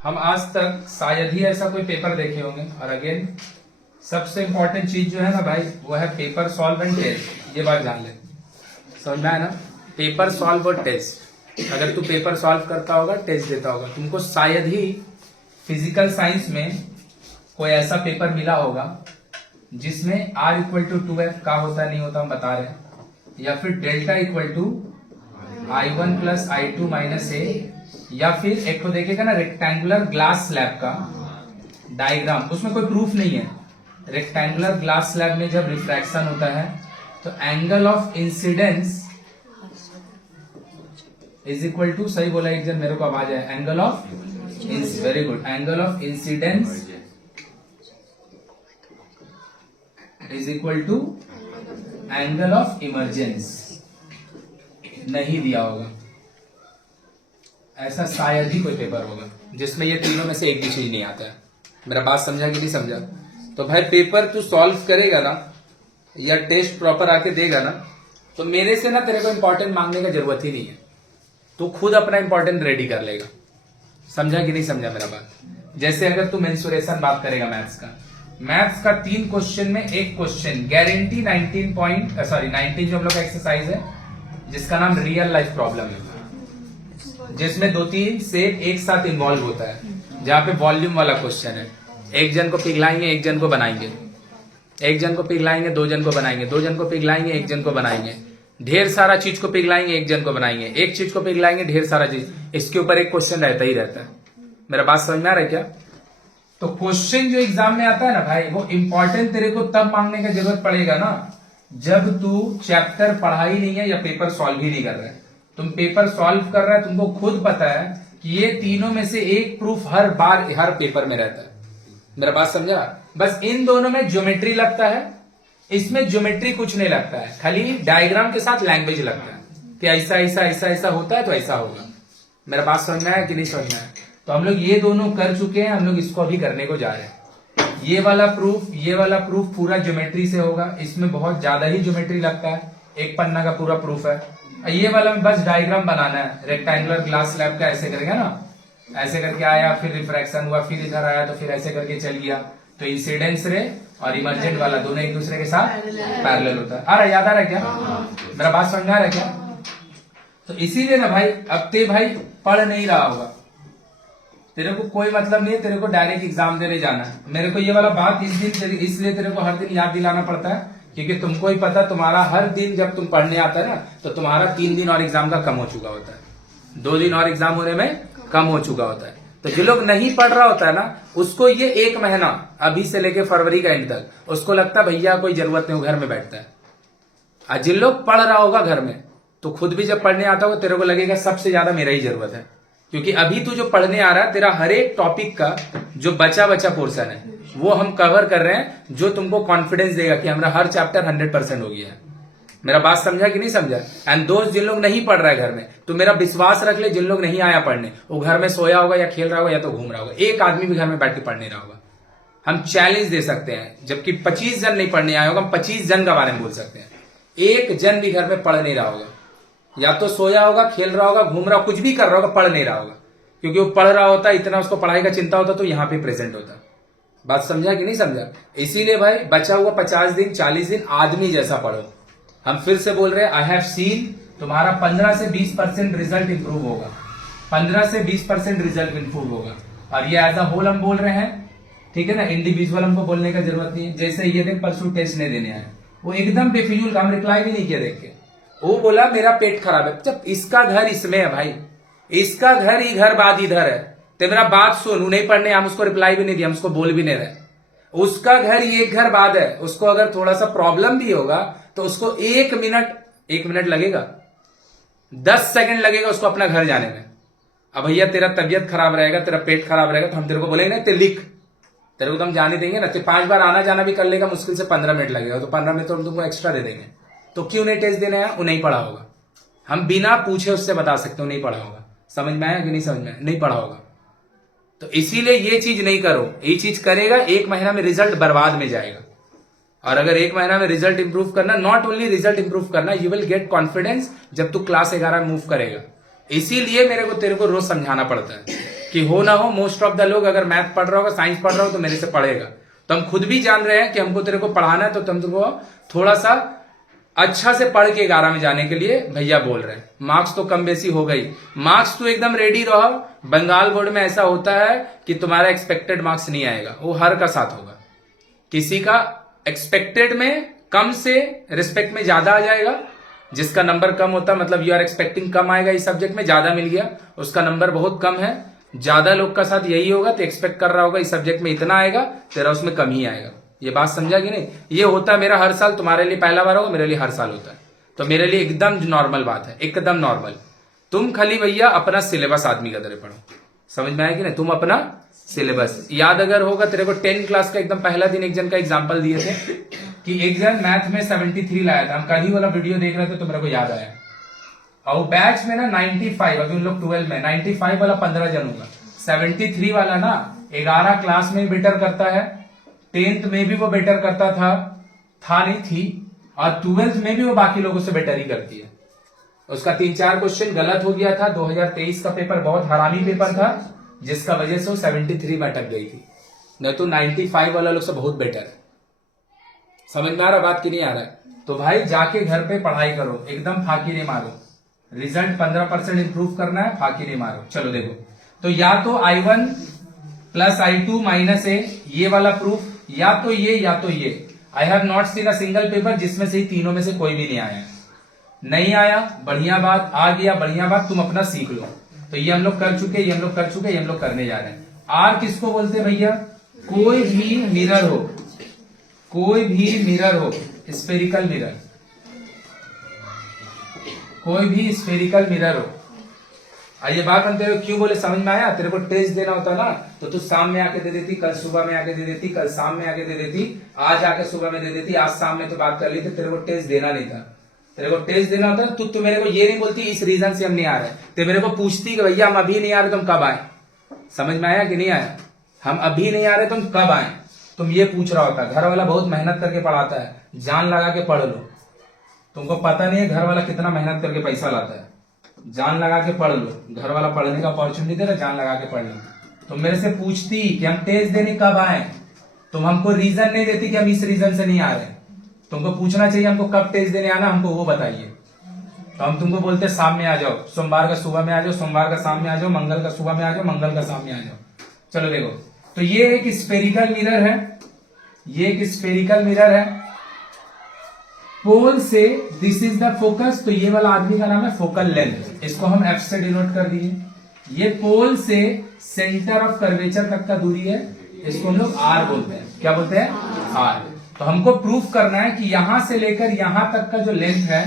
हम आज तक शायद ही ऐसा कोई पेपर देखे होंगे। और अगेन सबसे इंपॉर्टेंट चीज जो है ना भाई, वो है पेपर सॉल्व एंड टेस्ट। ये बात जान ले, समझ में आया ना? पेपर सॉल्व और टेस्ट। अगर तू पेपर सॉल्व करता होगा, टेस्ट देता होगा, तुमको शायद ही फिजिकल साइंस में कोई ऐसा पेपर मिला होगा जिसमें r इक्वल टू 2f का होता नहीं होता, हम बता रहे हैं, या फिर delta equal to I1 plus I2 minus A, या फिर एक तो देखेगा ना रेक्टेंगुलर ग्लास स्लैब का डायग्राम, उसमें कोई प्रूफ नहीं है। रेक्टेंगुलर ग्लास स्लैब में जब रिफ्रैक्शन होता है तो angle of incidence is equal to, सही बोला एक जन, मेरे को आवाज है, angle of, very good, angle of incidence is equal to angle of emergence. नहीं दिया होगा, ऐसा शायद ही कोई पेपर होगा जिसमें ये तीनों में से एक भी चीज नहीं आता है। मेरा बात समझा कि नहीं समझा? तो भाई पेपर तू सॉल्व करेगा ना, या टेस्ट प्रॉपर आके देगा ना, तो मेरे से ना तेरे को इंपॉर्टेंट मांगने का जरूरत ही नहीं है, तू खुद अपना इंपॉर्टेंट रेडी कर लेगा। समझा कि नहीं समझा मेरा बात? जैसे अगर तू मेंसुरेशन बात करेगा मैथ्स का, मैथ्स का 3 क्वेश्चन में एक क्वेश्चन गारंटी 19 जो हम लोग का एक्सरसाइज है जिसका नाम रियल लाइफ प्रॉब्लम है, जिसमें 2-3 सेट एक साथ इन्वॉल्व होता है, जहां पे वॉल्यूम वाला क्वेश्चन है। एक जन को पिघलाएंगे, एक जन को बनाएंगे, एक जन को पिघलाएंगे, 2 जन को बनाएंगे, 2 जन को पिघलाएंगे, 1 जन को बनाएंगे, ढेर सारा चीज को पिघलाएंगे, 1 जन को बनाएंगे, एक चीज को पिघलाएंगे, ढेर सारा चीज, इसके ऊपर एक क्वेश्चन रहता ही रहता है। मेरा बात समझ में आ रहा है क्या? तो क्वेश्चन जो एग्जाम में आता है ना भाई, वो इंपॉर्टेंट तेरे को तब मांगने का जरूरत पड़ेगा ना जब तू चैप्टर पढ़ा ही नहीं है या पेपर सॉल्व ही नहीं कर रहा है। तुम पेपर सॉल्व कर रहा है, तुमको खुद पता है कि ये तीनों में से एक प्रूफ हर बार हर पेपर में रहता है। मेरा बात समझा? बस इन दोनों में ज्योमेट्री लगता है, इसमें ज्योमेट्री कुछ नहीं लगता है, खाली डायग्राम के साथ लैंग्वेज लगता है कि ऐसा ऐसा ऐसा ऐसा होता है तो ऐसा होगा। मेरा बात समझ में आया कि नहीं समझ में आया? तो हम लोग ये दोनों कर चुके हैं, हम लोग इसको अभी करने को जा रहे हैं। ये वाला प्रूफ पूरा ज्योमेट्री से होगा, इसमें बहुत ज्यादा ही ज्योमेट्री लगता है, एक पन्ना का पूरा प्रूफ है। ये वाला में बस डायग्राम बनाना है, रेक्टेंगुलर ग्लास स्लैब का ऐसे करेगा ना, ऐसे करके आया, फिर रिफ्रैक्शन हुआ, फिर इधर आया, तो फिर ऐसे करके चल गया। तो इंसिडेंस रे और इमरजेंट वाला दोनों एक दूसरे के साथ पैरेलल होता है। आ रहा, याद आ रहा है क्या? मेरा बात समझ में आ रहा है क्या? तो इसीलिए ना भाई, अब ते भाई पढ़ नहीं रहा होगा, तेरे को कोई मतलब नहीं है, तेरे को डायरेक्ट एग्जाम देने जाना है। मेरे को ये वाला बात इसलिए तेरे को हर दिन याद दिलाना पड़ता है, क्योंकि तुमको ही पता, तुम्हारा हर दिन जब तुम पढ़ने आता है ना, तो तुम्हारा 3 दिन और एग्जाम का कम हो चुका होता है, 2 दिन और एग्जाम होने में कम हो चुका होता है। तो जो लोग नहीं पढ़ रहा होता है ना, उसको ये 1 महीना अभी से लेके फरवरी का एंड तक, उसको लगता है भैया कोई जरूरत नहीं, घर में बैठता है। और जिन लोग पढ़ रहा होगा घर में, तो खुद भी जब पढ़ने आता होगा, तेरे को लगेगा सबसे ज्यादा मेरा ही जरूरत है, क्योंकि अभी तू जो पढ़ने आ रहा है, तेरा हर एक टॉपिक का जो बचा पोर्शन है वो हम कवर कर रहे हैं, जो तुमको कॉन्फिडेंस देगा कि हमारा हर चैप्टर 100% हो गया है। मेरा बात समझा कि नहीं समझा? एंड दोस्त जिन लोग नहीं पढ़ रहा है घर में, तो मेरा विश्वास रख ले, जिन लोग नहीं आया पढ़ने, वो घर में सोया होगा या खेल रहा होगा या तो घूम रहा होगा, एक आदमी भी घर में बैठ के पढ़ नहीं रहा होगा। हम चैलेंज दे सकते हैं, जबकि 25 जन नहीं पढ़ने आए होगा, हम 25 जन का बारे में बोल सकते हैं। एक जन भी घर में पढ़ नहीं रहा होगा, या तो सोया होगा, खेल रहा होगा, घूम रहा होगा, कुछ भी कर रहा होगा, पढ़ नहीं रहा होगा। क्योंकि वो पढ़ रहा होता, इतना उसको पढ़ाई का चिंता होता, तो यहां पे प्रेजेंट होता। बात समझा कि नहीं समझा? इसीलिए भाई बचा हुआ 50 दिन 40 दिन आदमी जैसा पढ़ो। हम फिर से बोल रहे हैं, आई हैव सीन, तुम्हारा 15 से 20% रिजल्ट इंप्रूव होगा, 15 से 20% रिजल्ट इंप्रूव होगा। और ये एज अ होल हम बोल रहे हैं, ठीक है ना, इंडिविजुअल हमको बोलने का जरूरत नहीं है। जैसे ये देख परसों टेस्ट नहीं देने आए, वो एकदम बेफिजूल काम, रिप्लाई भी नहीं किया देख के, वो बोला मेरा पेट खराब है। जब इसका घर इसमें है भाई, इसका घर ही घर बाद इधर है, तो मेरा बात सुन, नहीं पढ़ने, हम उसको रिप्लाई भी नहीं दिया, हम उसको बोल भी नहीं रहे। उसका घर ये घर बाद है, उसको अगर थोड़ा सा प्रॉब्लम भी होगा तो उसको 1 मिनट लगेगा, 10 सेकंड लगेगा उसको अपना घर जाने में। अब भैया तेरा तबियत खराब रहेगा, तेरा पेट खराब रहेगा, तो हम तेरे को बोलेंगे ना, ते लिख, तेरे को तो हम जाने देंगे ना। ते 5 बार आना जाना भी कर लेगा, मुश्किल से 15 मिनट लगेगा, तो 15 मिनट तो हम तुमको एक्स्ट्रा दे देंगे। तो क्यों नहीं टेस्ट देने आया? वो नहीं पढ़ा होगा, हम बिना पूछे उससे बता सकते हो नहीं पढ़ा होगा। समझ में आया कि नहीं समझ में आया? नहीं पढ़ा होगा। तो इसीलिए ये चीज नहीं करो, ये चीज करेगा 1 महीना में रिजल्ट बर्बाद में जाएगा। और अगर 1 महीना में रिजल्ट इंप्रूव करना, नॉट ओनली रिजल्ट इंप्रूव करना, यू विल गेट कॉन्फिडेंस जब तू क्लास 11 मूव करेगा। इसीलिए मेरे को तेरे को रोज समझाना पड़ता है। कि हो ना हो मोस्ट ऑफ द लोग अगर मैथ पढ़ रहा होगा, साइंस पढ़ रहा हो तो मेरे से पढ़ेगा। तो हम खुद भी जान रहे हैं कि हमको तेरे को पढ़ाना है, तो तुमको थोड़ा सा अच्छा से पढ़ के 11 में जाने के लिए भैया बोल रहे हैं। मार्क्स तो कम बेसी हो गई, मार्क्स तो एकदम रेडी रहो। बंगाल बोर्ड में ऐसा होता है कि तुम्हारा एक्सपेक्टेड मार्क्स नहीं आएगा, वो हर का साथ होगा। किसी का एक्सपेक्टेड में कम से रिस्पेक्ट में ज्यादा आ जाएगा, जिसका नंबर कम होता है मतलब यू आर एक्सपेक्टिंग कम आएगा, इस सब्जेक्ट में ज्यादा मिल गया, उसका नंबर बहुत कम है। ज्यादा लोग का साथ यही होगा, तो एक्सपेक्ट कर रहा होगा इस सब्जेक्ट में इतना आएगा, तेरा उसमें कम ही आएगा। ये बात समझा कि नहीं? ये होता है मेरा हर साल, तुम्हारे लिए पहला बार होगा, मेरे लिए हर साल होता है। तो मेरे लिए एकदम नॉर्मल बात है, एकदम नॉर्मल। तुम खाली भैया अपना सिलेबस आदमी का तरह पढ़ो, समझ में आया कि नहीं? तुम अपना सिलेबस याद अगर होगा तेरे को 10 क्लास का एकदम पहला दिन एक जन का एग्जाम्पल दिए थे कि एक जन मैथ में 73 लाया था। हम कल ही वाला वीडियो देख रहे थे तो मेरे को याद आया। और बैच में ना 95, अभी उन लोग 12 में 95 वाला 15 जन होगा, 73 वाला ना 11 क्लास में बेटर करता है, 10th में भी वो बेटर करता था नहीं थी, और 12th में भी वो बाकी लोगों से बेटर ही करती है। उसका 3-4 क्वेश्चन गलत हो गया था। 2023 का पेपर बहुत हरामी पेपर था, जिसका वजह से वो 73 में अटक गई थी, नहीं तो 95 वाला लोग से बहुत बेटर है। समझ में आ रहा बात की नहीं आ रहा है? तो भाई जाके घर पे पढ़ाई करो, एकदम फाकी नहीं मारो। रिजल्ट 15% इंप्रूव करना है, फाकी नहीं मारो। चलो देखो, तो या तो I1 प्लस I2 माइनस ए, ये वाला प्रूफ, या तो ये। I have not seen a single paper जिसमें से ही तीनों में से कोई भी नहीं आया। नहीं आया बढ़िया बात, आ गया बढ़िया बात, तुम अपना सीख लो। तो ये हम लोग कर चुके, ये हम लोग कर चुके, ये हम लोग करने जा रहे हैं। आर किसको बोलते हैं भैया? कोई भी मिरर हो, कोई भी मिरर हो, स्फेरिकल मिरर, कोई भी स्फेरिकल मिरर हो। ये बात हम तेरे क्यों बोले, समझ में आया? तेरे को टेस्ट देना होता ना तो तू शाम में आके दे देती, कल सुबह में आके दे देती, कल शाम में आके दे देती, आज आके सुबह में दे देती, आज शाम में तो बात कर ली थी, तेरे को टेस्ट देना नहीं था। तेरे को टेस्ट देना होता तू मेरे को ये नहीं बोलती इस रीजन से हम नहीं आ रहे, तो मेरे को पूछती कि भैया हम अभी नहीं आ रहे, तुम कब आए? समझ में आया कि नहीं आया? हम अभी नहीं आ रहे, तुम कब आए? तुम ये पूछ रहा होता। घर वाला बहुत मेहनत करके पढ़ाता है, जान लगा के पढ़ लो। तुमको पता नहीं है घर वाला कितना मेहनत करके पैसा लाता है, जान लगा के पढ़ लो। घर वाला पढ़ने का अपॉर्चुनिटी दे रहा, जान लगा के पढ़ लो। तुम मेरे से पूछती कि हम टेस्ट देने कब आए, तुम हमको रीजन नहीं देती कि हम इस रीजन से नहीं आ रहे। तुमको पूछना चाहिए हमको कब टेस्ट देने आना, हमको वो बताइए। तो हम तुमको बोलते शाम में आ जाओ, सोमवार का सुबह में आ जाओ, सोमवार का शाम में आ जाओ, मंगल का सुबह में आ जाओ, मंगल का शाम में आ जाओ। चलो देखो, तो ये एक स्फेरिकल मिरर है, ये एक स्फेरिकल मिरर है। पोल से दिस इज द फोकस, तो ये वाला आदमी का नाम है फोकल लेंथ, इसको हम एफ से डिनोट कर दिए। ये पोल से सेंटर ऑफ कर्वेचर तक का दूरी है, इसको हम लोग आर बोलते हैं। क्या बोलते हैं? आर। तो हमको प्रूफ करना है कि यहां से लेकर यहां तक का जो लेंथ है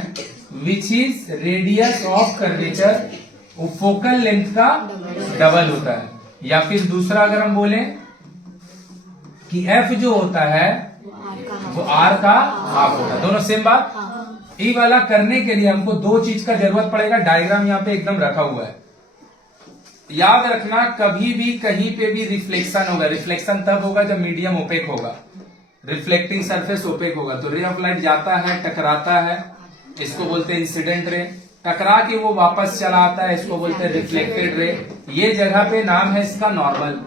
which is radius of curvature, वो फोकल लेंथ का डबल होता है। या फिर दूसरा अगर हम बोले कि एफ जो होता है वो आर का हाफ होता है, दोनों सेम बात। ई वाला करने के लिए हमको दो चीज का जरूरत पड़ेगा, डायग्राम यहाँ पे एकदम रखा हुआ है। याद रखना कभी भी कहीं पे भी रिफ्लेक्शन होगा, रिफ्लेक्शन तब होगा जब मीडियम ओपेक होगा, रिफ्लेक्टिंग सरफेस ओपेक होगा। तो रे ऑफ लाइट जाता है, टकराता है, इसको बोलते हैं इंसिडेंट रे, टकरा के वो वापस चला आता है, इसको बोलते हैं रिफ्लेक्टेड रे। ये जगह पे नाम है इसका normal,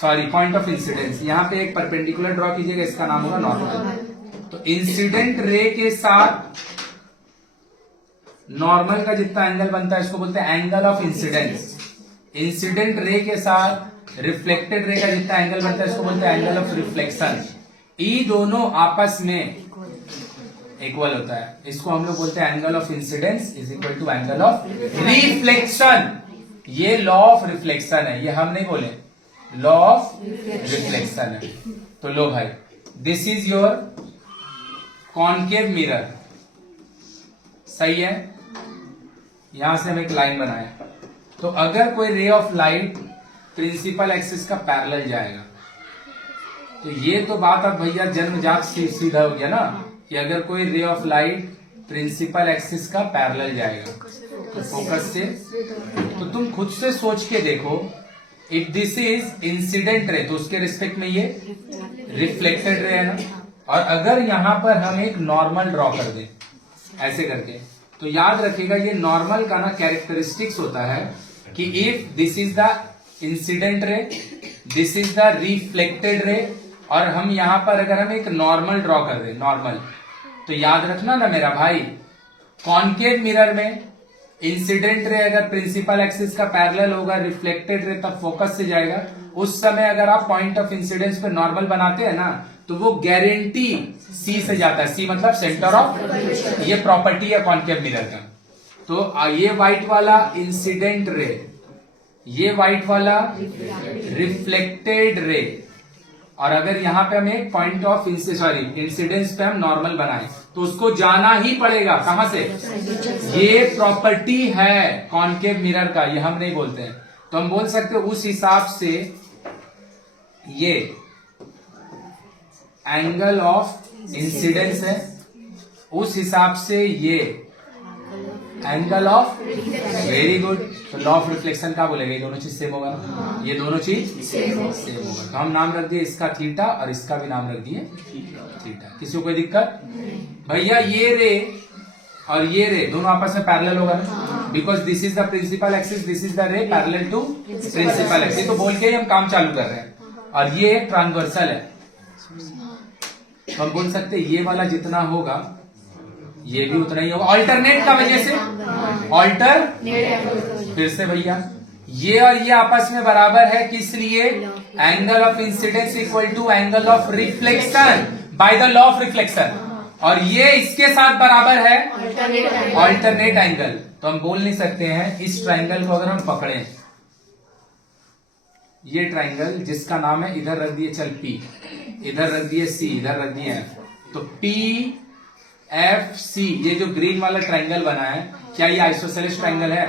sorry point of incidence. यहाँ पे एक परपेंडिकुलर ड्रॉ कीजिएगा, इसका नाम होगा नॉर्मल। तो इंसिडेंट रे के साथ नॉर्मल का जितना एंगल बनता है इसको बोलते हैं angle of incidence. Incident ray के साथ रिफ्लेक्टेड रे का जितना एंगल बनता है इसको बोलते हैं एंगल ऑफ रिफ्लेक्शन। ये दोनों आपस में इक्वल होता है, इसको हम लोग बोलते हैं angle of incidence is equal to angle of reflection. ये लॉ ऑफ रिफ्लेक्शन है, ये हम नहीं बोले, लॉ ऑफ रिफ्लेक्शन है। तो लो भाई, this is your concave mirror, सही है। यहां से हम एक लाइन बनाए, तो अगर कोई ray of light principal axis का पैरेलल जाएगा, तो ये तो बात अब भैया जन्मजात सीधा हो गया ना कि अगर कोई ray of light principal axis का पैरेलल जाएगा तो फोकस से, तो तुम खुद से सोच के देखो, इफ दिस इज इंसिडेंट रे तो उसके रिस्पेक्ट में ये रिफ्लेक्टेड रे है ना। और अगर यहां पर हम एक नॉर्मल ड्रॉ कर दें ऐसे करके, तो याद रखिएगा ये नॉर्मल का ना कैरेक्टरिस्टिक्स होता है कि if this is the incident ray, this is the reflected ray, और हम यहां पर अगर हम एक नॉर्मल ड्रॉ कर रहे, नॉर्मल, तो याद रखना ना मेरा भाई, कॉन्केव मिरर में इंसिडेंट रे अगर प्रिंसिपल एक्सिस का पैरेलल होगा, रिफ्लेक्टेड रे तब फोकस से जाएगा। उस समय अगर आप पॉइंट ऑफ इंसिडेंस पे नॉर्मल बनाते हैं ना, तो वो गारंटी सी से जाता है। सी मतलब सेंटर ऑफ, ये प्रॉपर्टी है कॉन्केव मिरर का। तो ये व्हाइट वाला इंसिडेंट रे, ये व्हाइट वाला रिफ्लेक्टेड रे, और अगर यहां पे हम एक पॉइंट ऑफ इंसिडेंस पे हम नॉर्मल बनाए, तो उसको जाना ही पड़ेगा कहां से, ये प्रॉपर्टी है कॉन्केव मिरर का, ये हम नहीं बोलते हैं। तो हम बोल सकते हैं उस हिसाब से ये एंगल ऑफ इंसिडेंस है, उस हिसाब से ये एंगल ऑफ, वेरी गुड। तो लॉ ऑफ रिफ्लेक्शन का बोलेगा, ये दोनों चीज सेम होगा ना, ये दोनों चीज सेम होगा। तो हम नाम रख दिए इसका थीटा, और इसका भी नाम रख दिए थीटा। किसी को कोई दिक्कत? भैया ये रे और ये रे दोनों आपस में पैरेलल होगा ना, because this is the principal axis, this is the ray parallel to principal axis. तो बोल के ही हम काम चालू कर रहे हैं, और ये एक ट्रांसवर्सल है। तो हम बोल सकते हैं ये वाला जितना होगा ये भी उतना ही होगा, ऑल्टरनेट का वजह से, ऑल्टर फिर से भैया ये और ये आपस में बराबर है, किस लिए, angle of incidence equal to angle of reflection by the law of reflection, और ये इसके साथ बराबर है ऑल्टरनेट एंगल। तो हम बोल नहीं सकते हैं इस ट्राइंगल को अगर हम पकड़ें, ये ट्राइंगल जिसका नाम है, इधर रख दिए चल P, इधर रख दिए C, इधर रख दिए F, तो PFC, ये जो ग्रीन वाला ट्राइंगल बना है, क्या ये आइसोसेलेस ट्राइंगल है?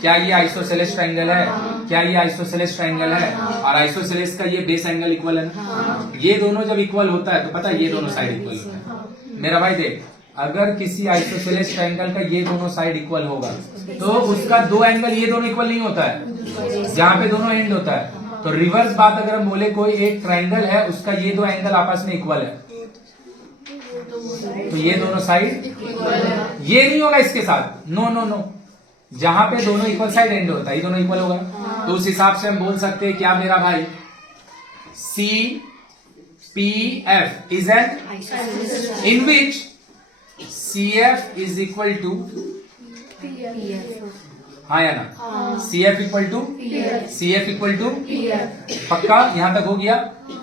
क्या ये आइसोसेलेस ट्राइंगल है? क्या ये आइसोसेलेस ट्राइंगल है? और आइसोसेलेस का ये बेस एंगल इक्वल है ना, ये दोनों जब इक्वल होता है तो पता है ये दोनों साइड इक्वल होता है। मेरा भाई देख, अगर किसी आइसोसेलेस ट्राइंगल का ये दोनों साइड इक्वल होगा, तो उसका दो एंगल ये दोनों इक्वल नहीं होता है, जहां पे दोनों एंड होता है। तो रिवर्स बात अगर हम बोले, कोई एक ट्राइंगल है, उसका ये दो एंगल आपस में इक्वल है, तो ये दोनों साइड, ये नहीं होगा इसके साथ, नो नो नो, जहां पे दोनों इक्वल साइड एंड होता है ये दोनों इक्वल होगा। तो उस हिसाब से हम बोल सकते हैं क्या मेरा भाई, CPF is an in which CF is equal to, हाँ या ना, CF equal to, CF equal to, पक्का यहां तक हो गया।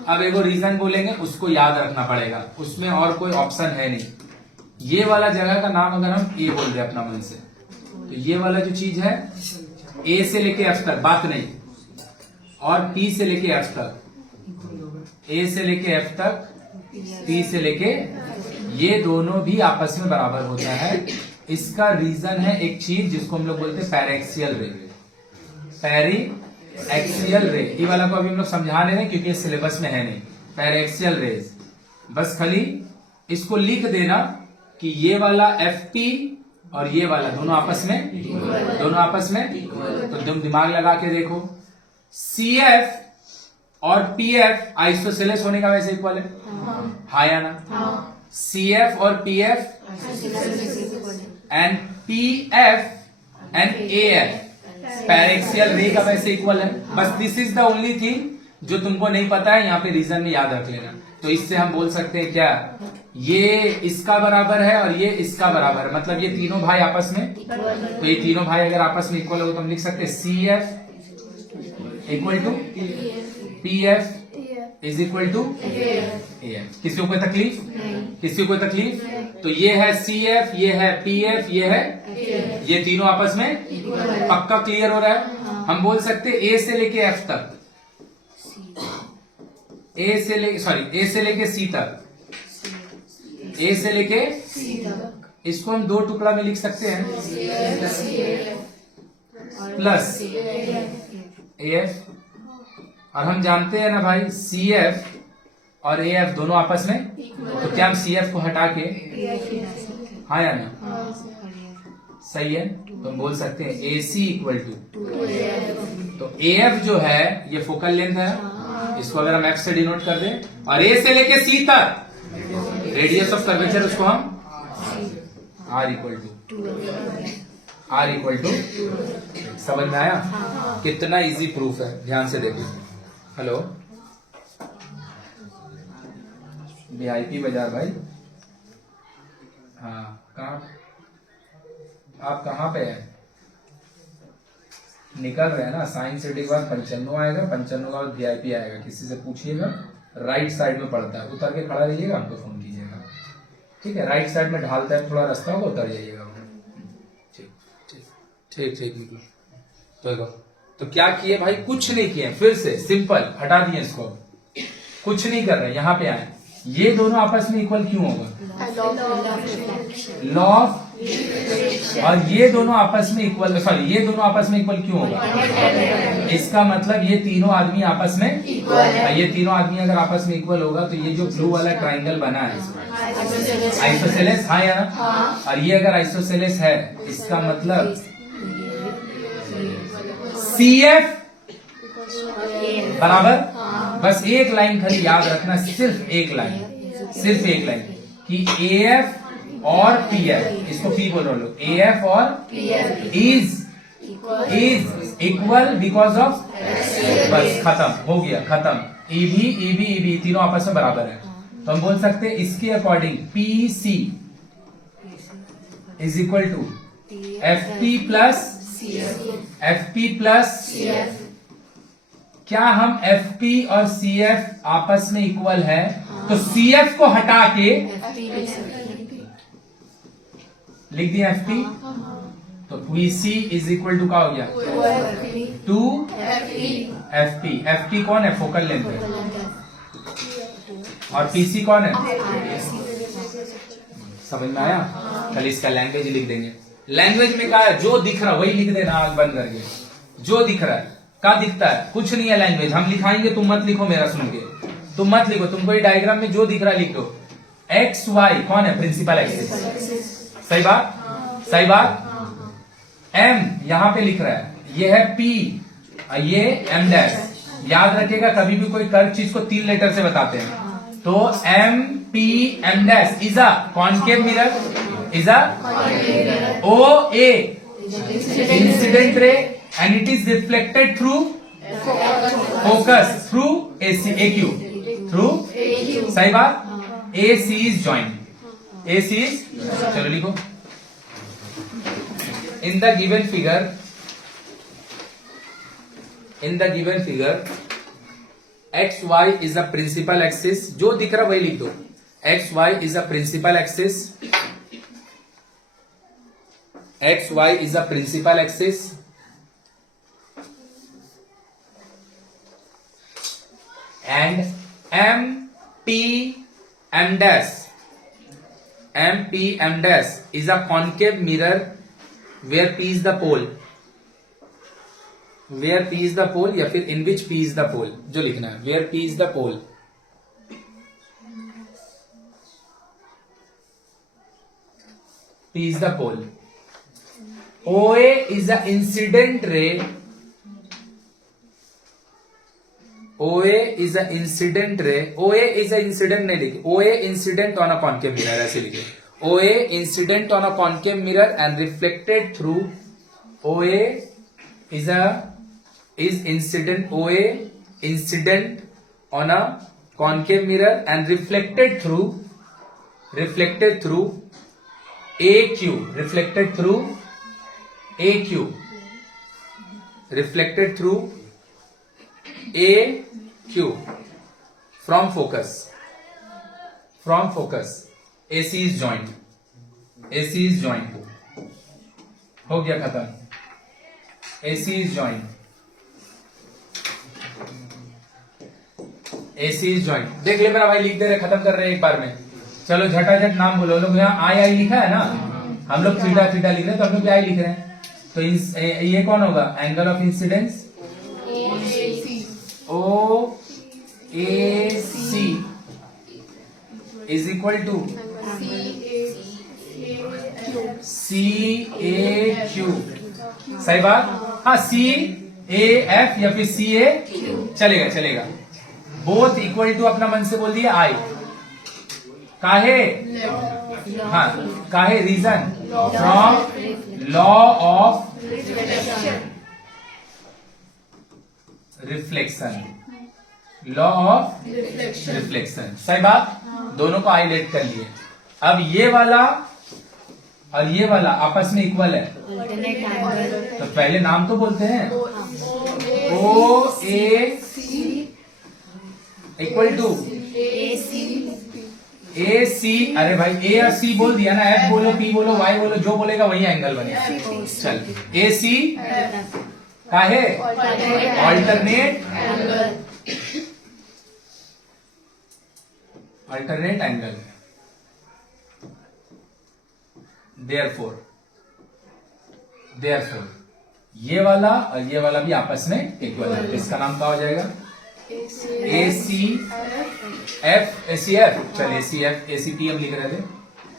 अब एगो रीजन बोलेंगे, उसको याद रखना पड़ेगा, उसमें और कोई ऑप्शन है नहीं। ये वाला जगह का नाम अगर हम ए बोल दे अपना मन से, तो ये वाला जो चीज है A से लेके F तक बात नहीं, और P से लेके F तक, A से लेके F तक, P से लेके, ये दोनों भी आपस में बराबर होता है। इसका रीजन है एक चीज जिसको हम लोग बोलते हैं पैरेक्सियल रे, पैरीएक्सियल रे। ये वाला को अभी हम लोग समझा रहे हैं क्योंकि सिलेबस में है नहीं, पैरेक्सियल रेज। बस खाली इसको लिख देना कि ये वाला FP और ये वाला दोनों आपस में, दोनों आपस में, तो तुम दिमाग लगा के देखो, CF और PF आइसोसेलेस होने का वैसे इक्वल है, हाँ या ना, CF और PF and PF and AF paraxial रे का वैसे इक्वल है। बस this is the only thing जो तुमको नहीं पता है, यहाँ पे रीजन में याद रख लेना। तो इससे हम बोल सकते हैं क्या, ये इसका बराबर है और ये इसका बराबर है, मतलब ये तीनों भाई आपस में, तो ये तीनों भाई अगर आपस में इक्वल हो तो हम लिख सकते हैं CF equal to PF is equal to AF। किसी को कोई तकलीफ? किसी को कोई तकलीफ? तो ये है CF, ये है PF, ये है, ये तीनों आपस में पक्का क्लियर हो रहा है। हम बोल सकते हैं A से लेके F तक, A से लेके C तक, A से लेके, इसको हम दो टुकड़ा में लिख सकते हैं, प्लस AF, और हम जानते हैं ना भाई CF और AF दोनों आपस में, तो क्या हम CF को हटा के, हाँ या ना, सही है, तो हम बोल सकते हैं AC इक्वल टू, तो AF जो है ये फोकल लेंथ है, इसको अगर हम F से डिनोट कर दें, और A से लेके C तक रेडियस ऑफ कर्वेचर, उसको हम R equal to, R equal to, समझ में आया? कितना इजी प्रूफ है, ध्यान से देखिए। हेलो VIP बाजार भाई, हाँ कहाँ, आप कहाँ पे हैं? निकल रहे हैं ना, साइंस सिटी के बाद 95 आएगा, 95 के बाद VIP आएगा, किसी से पूछिएगा, राइट साइड में पड़ता है, उतर के खड़ा रहिएगा, हमको फोन कीजिएगा, ठीक है? राइट साइड में ढालता है थोड़ा रास्ता होगा, उतर जाइएगा। ठीक ठीक ठीक ठीक निकलो। तो देखो, तो क्या किए भाई? कुछ नहीं किए, फिर से सिंपल हटा दिए इसको, कुछ नहीं कर रहे, यहाँ पे आए। ये दोनों आपस में इक्वल क्यों होगा? लॉ ऑफ, और ये दोनों आपस में इक्वल, सॉरी ये दोनों आपस में इक्वल क्यों होगा? इसका मतलब ये तीनों आदमी आपस में इक्वल है। ये तीनों आदमी अगर आपस में इक्वल होगा तो ये जो ब्लू वाला ट्राइंगल बना है आइसोसेलेस, हाँ या ना? और ये अगर आइसोसेलेस है, इसका मतलब CF बराबर, बस एक लाइन खाली याद रखना, सिर्फ एक लाइन कि AF और PF, इसको P बोल रहे लोग, AF और PF is equal because of, बस खत्म हो गया, खत्म। EB तीनों आपस में बराबर है, तो हम बोल सकते हैं इसके according PC is equal to FP plus CF। क्या हम FP और CF आपस में इक्वल है, तो CF को हटा के लिख दिया FP, तो PC इज इक्वल टू क्या हो गया? 2 FP कौन है? फोकल लेंथ है, और PC कौन है? समझ में आया? कल इसका लैंग्वेज लिख देंगे। लैंग्वेज में क्या है? जो दिख रहा वही लिख देना, आंख बंद करके, जो दिख रहा है। क्या दिखता है? कुछ नहीं है लैंग्वेज, हम लिखाएंगे, तुम मत लिखो, मेरा सुन के तुम मत लिखो, तुमको ये डायग्राम में जो दिख रहा है लिख दो। XY कौन है? प्रिंसिपल एक्सिस, सही बात। M यहां पे लिख रहा है, ये है P, ये M डैश। याद रखिएगा, कभी भी कोई कर्व चीज को 3 लेटर से बताते हैं, तो M dash is a concave mirror, is a OA incident ray, and it is reflected through focus through AQ through, सही बात। AC is joint, चलो लिखो। in the given figure XY is a principal axis, जो दिख रहा वही लिख दो। XY is a principal axis and M dash is a concave mirror where P is the pole, या फिर in which P is the pole, जो लिखना है, where P is the pole। P is the pole। OA is a incident ray, OA is a incident नहीं लिखे, OA incident on a concave mirror, ऐसे लिखे। OA incident on a concave mirror and reflected through, OA is incident on a concave mirror and reflected through AQ, from focus AC is joint, हो गया खत्म। AC is joint, देख ले मेरा भाई, लिख दे रहे, खत्म कर रहे हैं एक बार में। चलो झटाझट नाम बोलो। लोग यहाँ आई लिखा है ना, हम लोग थीटा लिख रहे हैं, तो हम लोग आई लिख रहे हैं। तो ये कौन होगा? Angle of incidence OAC is equal to CAQ, सही बात। हाँ, CAF या फिर CA चलेगा। बोथ इक्वल टू अपना मन से बोल दिया I, काहे? हाँ, काहे reason from law of reflection, law of reflection. सही बात, दोनों को हाईलाइट कर लिए। अब ये वाला और ये वाला आपस में इक्वल है, तो पहले नाम तो बोलते हैं। ओ ए इक्वल टू ए सी। अरे भाई ए और सी बोल दिया ना, एफ बोलो, पी बोलो, वाई बोलो, जो बोलेगा वही एंगल बनेगा। चल ए सी का है अल्टरनेट एंगल। देयरफोर ये वाला और ये वाला भी आपस में इक्वल है, इसका नाम क्या हो जाएगा? ए सी एफ, ए सी एफ। चल ए सी एफ, ए सी पी हम लिख रहे थे।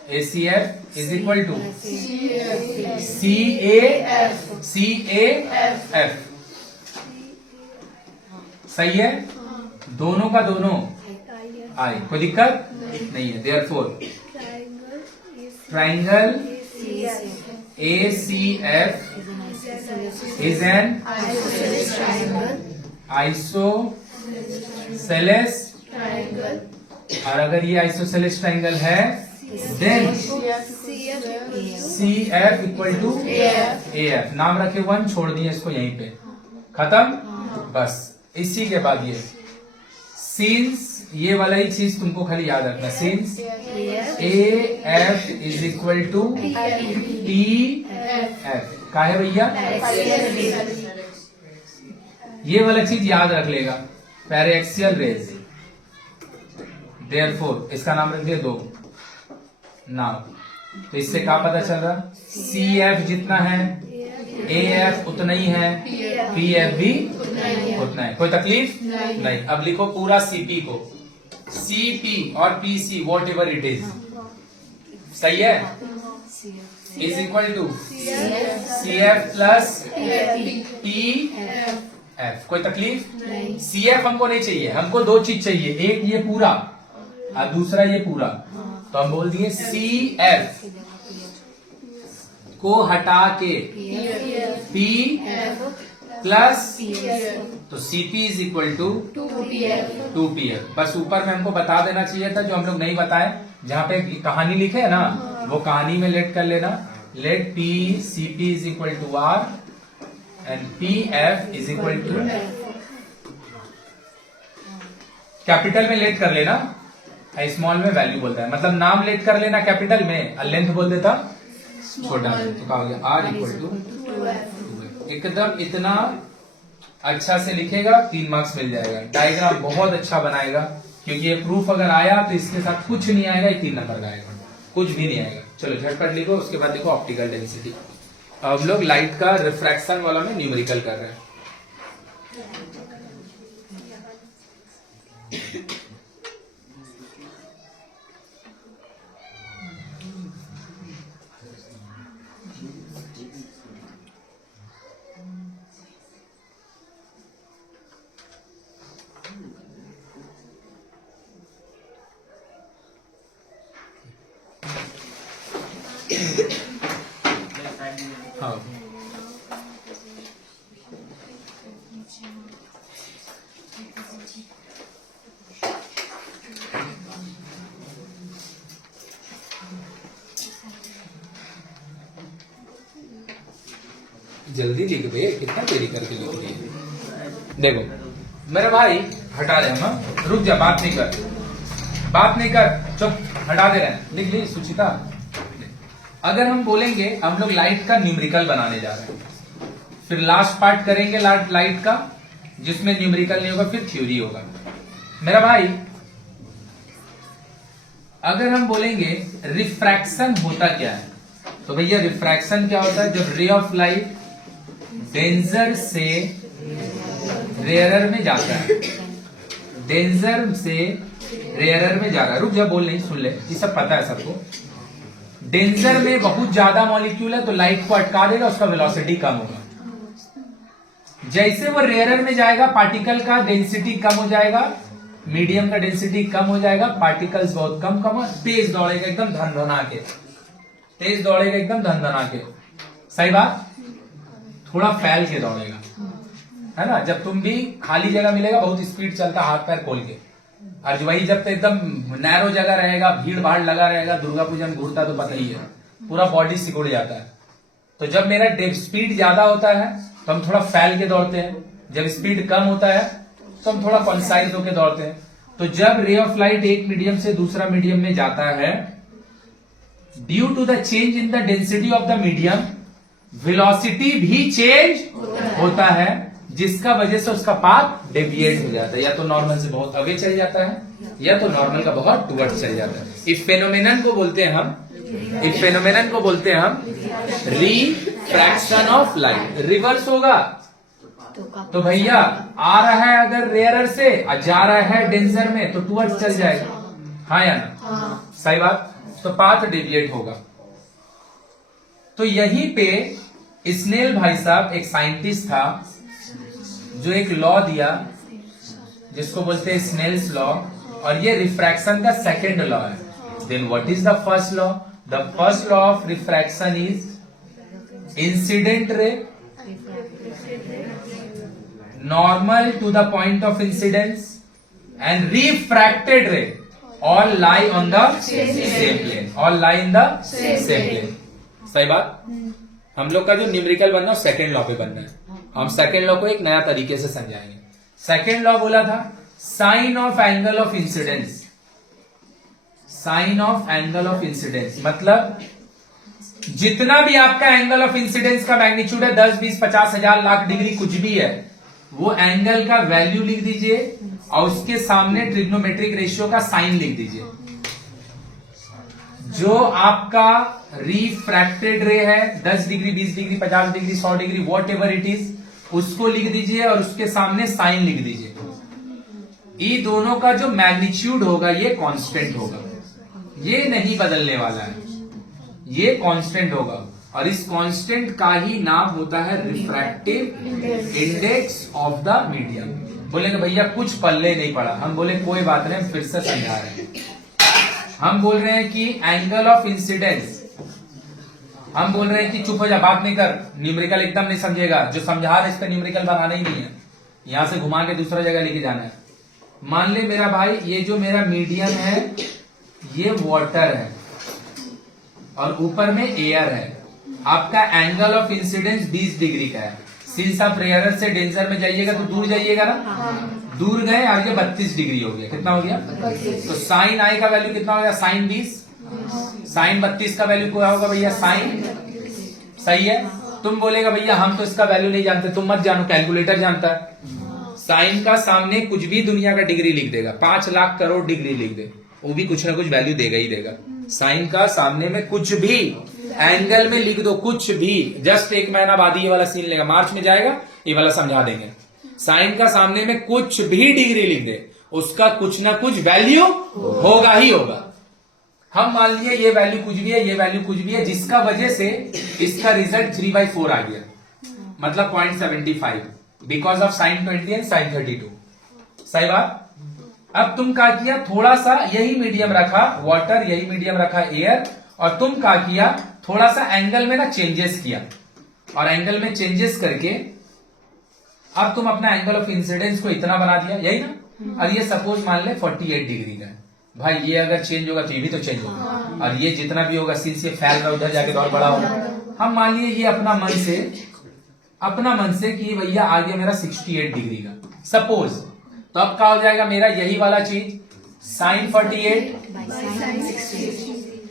A C F is equal to C A F. सही है, दोनों का दोनों आई, कोई दिक्कत नहीं है। Therefore triangle A C F is an isosceles triangle, और अगर ये आइसोसेलेस ट्राइंगल है then C F equal to A F. नाम रखे 1, छोड़ दिए इसको यहीं पे, खत्म बस। इसी के बाद ये सिंस, ये वाला ही चीज तुमको खाली याद रखना, since A F is equal to T F. का है भैया? ये वाला चीज याद रख लेगा, पैरेक्सियल रेज। देयरफोर इसका नाम रख दिया 2 नाम। तो इससे क्या पता चल रहा? सी एफ जितना है ए एफ उतना ही है, पी एफ भी उतना है। कोई तकलीफ नहीं। अब लिखो पूरा सीपी को, सीपी और PC whatever it is, सही है, is equal to C F plus P F. कोई तकलीफ? सी एफ हमको नहीं चाहिए, हमको 2 चीज चाहिए, एक ये पूरा और दूसरा ये पूरा। तो हम बोल दिए सी एफ को हटा के पी प्लस, तो CP is equal to 2pf। बस ऊपर में हमको बता देना चाहिए था, जो हम लोग नहीं बताए। जहां पे कहानी लिखे है ना, वो कहानी में लेट कर लेना। Let P CP is equal to R and P F is equal to, capital में लेट कर लेना, स्मॉल में वैल्यू बोलता है, मतलब नाम लेट कर लेना कैपिटल में, लेंथ बोल देता छोटा। तो क्या हो गया? आर इक्वल टू, एकदम इतना अच्छा से लिखेगा 3 मार्क्स मिल जाएगा। डायग्राम बहुत अच्छा बनाएगा, क्योंकि ये प्रूफ अगर आया तो इसके साथ कुछ नहीं आएगा, ये 3 नंबर का आएगा, कुछ भी नहीं आएगा। चलो झटपट लिखो, उसके बाद देखो ऑप्टिकल डेंसिटी। अब लोग लाइट का रिफ्रैक्शन वाला में न्यूमेरिकल कर रहे हैं। हाँ जल्दी लिख भैया, कितना देरी करके लिख रही है। देखो मेरे भाई, हटा दे हम, रुक जा, बात नहीं कर, चुप, हटा दे रहे हैं। लिख ली सुचिता। अगर हम बोलेंगे हम लोग लाइट का न्यूमेरिकल बनाने जा रहे हैं, फिर लास्ट पार्ट करेंगे लाइट का, जिसमें न्यूमेरिकल नहीं होगा, फिर थ्योरी होगा। मेरा भाई, अगर हम बोलेंगे रिफ्रैक्शन होता क्या है, तो भैया रिफ्रैक्शन क्या होता है? जब रे ऑफ लाइट डेंजर से रेयरर में जाता है, डेंजर से रेयरर में जा रहा है। रुक जा, बोल नहीं, सुन ले, ये सब पता है सबको। डेंजर में बहुत ज्यादा मॉलिक्यूल है, तो लाइट को अटका देगा, उसका वेलोसिटी कम होगा। जैसे वो रेयरर में जाएगा, पार्टिकल का डेंसिटी कम हो जाएगा, मीडियम का डेंसिटी कम हो जाएगा, पार्टिकल्स बहुत कम, तेज दौड़ेगा, एकदम धन धना के तेज दौड़ेगा एकदम धनधना के, सही बात, थोड़ा फैल के दौड़ेगा, है ना। जब तुम भी खाली जगह मिलेगा बहुत स्पीड चलता हाथ पैर खोल के, और वही जब एकदम नैरो जगह रहेगा, भीड़ भाड़ लगा रहेगा, दुर्गा पूजा में घूरता तो पता ही है, पूरा बॉडी सिकुड़ जाता है। तो जब मेरा स्पीड ज्यादा होता है तो हम थोड़ा फैल के दौड़ते हैं, जब स्पीड कम होता है तो हम थोड़ा कॉन्साइज होकर दौड़ते हैं। तो जब रे ऑफ लाइट एक मीडियम से दूसरा मीडियम में जाता है, due to the change in the density of the medium, velocity भी चेंज होता है, जिसका वजह से उसका पाथ डेविएट हो जाता है, या तो नॉर्मल से बहुत अवे चल जाता है या तो नॉर्मल का बहुत टुवर्ड्स चल जाता है। इस फेनोमेनन को बोलते हैं हम रिफ्रैक्शन ऑफ लाइट। रिवर्स होगा तो भैया आ रहा है अगर रेयरर से और जा रहा है डेंसर में तो टुवर्ड्स चल जाएगा, हाँ या ना, सही बात। तो पाथ डेविएट होगा। तो यहीं पे स्नेल भाई साहब एक साइंटिस्ट था जो एक लॉ दिया जिसको बोलते हैं स्नेल्स लॉ, और ये रिफ्रैक्शन का सेकेंड लॉ है। Then what is the first law? The first law of refraction is incident ray normal to the point of incidence and refracted ray all lie on the same plane, all lie in the same plane, सही बात। हम लोग का जो numerical बनना है second law पे बनना है। हम सेकेंड लॉ को एक नया तरीके से समझाएंगे। सेकेंड लॉ बोला था sine of angle of incidence, sine of angle of incidence मतलब जितना भी आपका एंगल ऑफ इंसिडेंस का मैग्नीट्यूड है 10, 20, 50, 1000, लाख डिग्री कुछ भी है, वो एंगल का वैल्यू लिख दीजिए और उसके सामने ट्रिग्नोमेट्रिक रेशियो का साइन लिख दीजिए। जो आपका रिफ्रैक्टेड रे है 10 degree, 20 degree, 50 degree, 100 degree, what ever it is, उसको लिख दीजिए और उसके सामने साइन लिख दीजिए। ये दोनों का जो मैग्नीट्यूड होगा ये कांस्टेंट होगा, ये नहीं बदलने वाला है, ये कांस्टेंट होगा। और इस कांस्टेंट का ही नाम होता है refractive index of the medium. बोलेंगे भैया कुछ पल्ले नहीं पड़ा, हम बोले कोई बात नहीं, फिर से समझा रहे हैं। हम बोल रहे हैं कि एंगल ऑफ इंसिडेंस, हम बोल रहे हैं कि चुप हो जा, बात नहीं कर, न्यूमेरिकल एकदम नहीं समझेगा, जो समझा रहे इसका न्यूमेरिकल बनाना ही नहीं है, यहां से घुमा के दूसरा जगह लेके जाना है। मान ले मेरा भाई ये जो मेरा मीडियम है ये वाटर है और ऊपर में एयर है, आपका एंगल ऑफ इंसिडेंस 20 डिग्री का है। सिंस आप रेयरर से डेंसर में जाइएगा तो दूर जाइएगा ना, दूर गए आगे 32 डिग्री हो गया, कितना हो गया? तो साइन आई का वैल्यू कितना हो गया? साइन 20, साइन 32 का वैल्यू क्या होगा भैया? साइन, सही है। तुम बोलेगा भैया हम तो इसका वैल्यू नहीं जानते, तुम मत जानो, कैलकुलेटर जानता है। साइन का सामने कुछ भी दुनिया का डिग्री लिख देगा, 5 लाख करोड़ डिग्री लिख दे, वो भी कुछ ना कुछ वैल्यू देगा ही देगा। साइन का सामने में कुछ भी एंगल में लिख दो, कुछ भी, जस्ट एक महीना बाद ये वाला सीन लेगा, मार्च में जाएगा ये वाला समझा देंगे। साइन का सामने में कुछ भी डिग्री लिख दे, उसका कुछ ना कुछ वैल्यू होगा ही होगा। हम मान लिए ये वैल्यू कुछ भी है, ये वैल्यू कुछ भी है, जिसका वजह से इसका रिजल्ट 3/4 आ गया, मतलब 0.75 because of sine 20 and sine 32, सही बात। अब तुम क्या किया, थोड़ा सा यही मीडियम रखा वाटर, यही मीडियम रखा एयर, और तुम क्या किया थोड़ा सा एंगल में ना चेंजेस किया, और एंगल में चेंजेस करके अब तुम अपना एंगल ऑफ इंसिडेंस को इतना बना दिया, यही ना। और ये सपोज मान ले 48 डिग्री का है, भाई ये अगर चेंज होगा तो ये भी तो चेंज होगा, और ये जितना भी होगा सिंस ये फैल रहा उधर जाके तो और बड़ा होगा। हम मान लिए ये अपना मन से कि भैया आ गया मेरा 68 डिग्री का सपोज, तो अब क्या हो जाएगा मेरा यही वाला चीज साइन 48।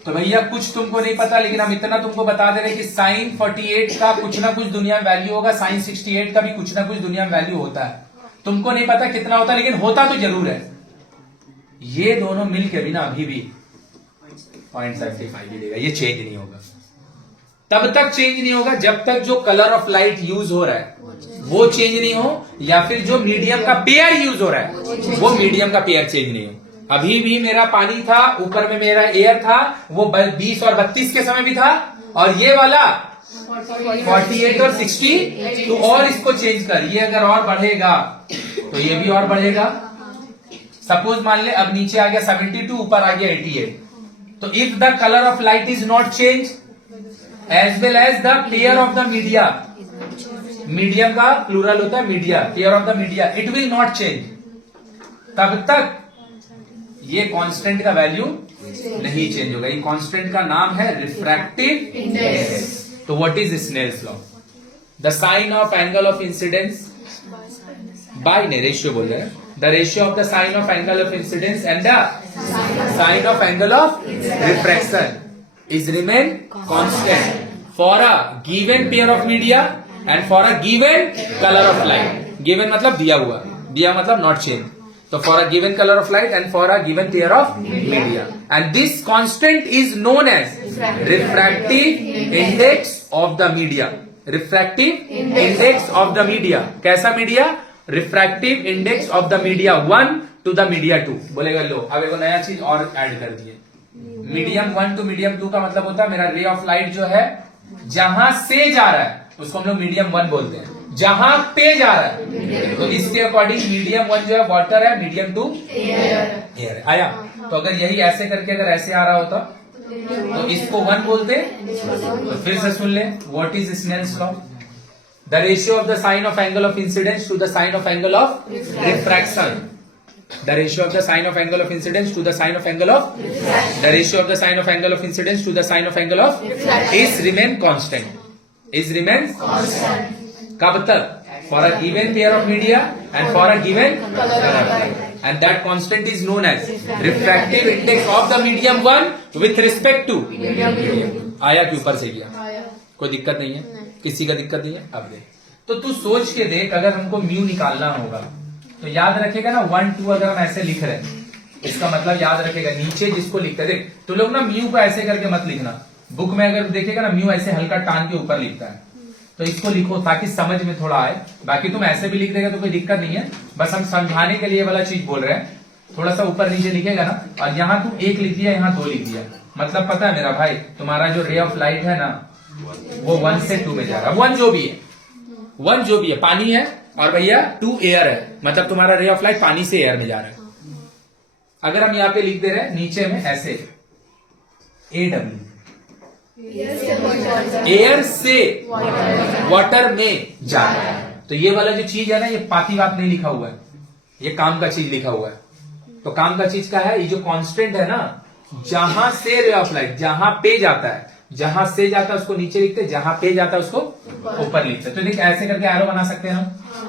तो भैया कुछ तुमको नहीं पता, लेकिन हम इतना तुमको बता दे रहे कि साइन 48 का कुछ ना कुछ दुनिया में वैल्यू होगा, साइन 68 का भी कुछ ना कुछ दुनिया में वैल्यू होता है। तुमको नहीं पता कितना होता है, लेकिन होता तो जरूर है। ये दोनों मिलकर भी ना अभी भी 0.75 ही देगा, ये चेंज नहीं होगा। तब तक चेंज नहीं होगा जब तक जो कलर ऑफ लाइट यूज हो रहा है वो चेंज नहीं हो, या फिर जो मीडियम का पेयर यूज हो रहा है वो मीडियम का पेयर चेंज नहीं हो। अभी भी मेरा पानी था, ऊपर में मेरा एयर था, वो 20 और 32 के समय भी था, और ये वाला 48 और 60, तो और इसको चेंज कर, ये अगर और बढ़ेगा तो ये भी और बढ़ेगा। सपोज मान ले अब नीचे आ गया 72, ऊपर आ गया 88, तो if the colour of light is not change as well as the pair of the media, medium का प्लूरल होता है media, pair of the media, it will not change, तब तक ये कांस्टेंट का वैल्यू नहीं चेंज होगा। ये कांस्टेंट का नाम है रिफ्रैक्टिव इंडेक्स। तो what is Snell's law? The sine of angle of incidence by ने रेशियो बोल रहे हैं, the ratio of the sine of angle of incidence and the sine of angle of refraction is remain constant for a given pair of media and for a given color of light. Given मतलब दिया हुआ, दिया मतलब not change. So for a given color of light and for a given pair of media, and this constant is known as refractive index of the media. Refractive index of the media. कैसा media? Refractive index of the media 1 to the media 2. बोलेगा लो अब एक नया चीज और add कर दिए, medium 1 to medium 2 का मतलब होता है मेरा रे ऑफ लाइट जो है जहां से जा रहा है उसको हम लोग मीडियम 1 बोलते हैं, जहां पे जा रहा है तो इसके अकॉर्डिंग मीडियम 1 जो है वाटर है, मीडियम 2 एयर आया। तो अगर यही ऐसे करके अगर ऐसे आ रहा होता तो इसको 1 बोलते। तो फिर से सुन ले, what is Snell's law? The ratio of the sine of angle of incidence to the sine of angle of refraction, the ratio of the sine of angle of incidence to the sine of angle of the ratio of the sine of angle of incidence to the sine of angle of is remain constant, is remains constant कब तक? for a given pair of media and for a given color of light, and that constant is known as refractive index of the medium 1 with respect to medium। आया कि ऊपर से गया? कोई दिक्कत नहीं है, किसी का दिक्कत नहीं है। अब देख, तो तू सोच के देख, अगर हमको म्यू निकालना होगा तो याद रखेगा ना 1 2 अगर हम ऐसे लिख रहे हैं इसका मतलब याद रखेगा नीचे जिसको लिखते हैं, देख तो लोग ना म्यू को ऐसे करके मत लिखना, बुक में अगर देखेगा ना म्यू ऐसे हल्का टान के ऊपर लिखता है, तो इसको लिखो ताकि समझ में थोड़ा आए। बाकी तुम ऐसे भी लिख देगा तो कोई दिक्कत नहीं है, बस हम समझाने के लिए वाला चीज बोल रहे हैं। थोड़ा सा ऊपर नीचे लिखेगा ना, और यहाँ तुम 1 लिख दिया, यहाँ 2 लिख दिया, मतलब पता है मेरा भाई तुम्हारा जो रे ऑफ लाइट है ना वो 1 से 2 में जा रहा है। 1 जो भी है, 1 जो भी है पानी है, और भैया 2 एयर है, मतलब तुम्हारा रे ऑफ लाइट पानी से एयर में जा रहा है। अगर हम यहाँ पे लिख दे रहे हैं नीचे में ऐसे AW, एयर से वाटर में जा रहा है, तो ये वाला जो चीज है ना ये पाती बात नहीं लिखा हुआ है, ये काम का चीज लिखा हुआ है। तो काम का चीज का है ये जो कांस्टेंट है ना, जहां से रे ऑफ लाइट जहां पे जाता है, जहां से जाता है उसको नीचे लिखते, जहां पे जाता है उसको ऊपर लिखते। तो देख ऐसे करके एरो बना सकते हैं हम,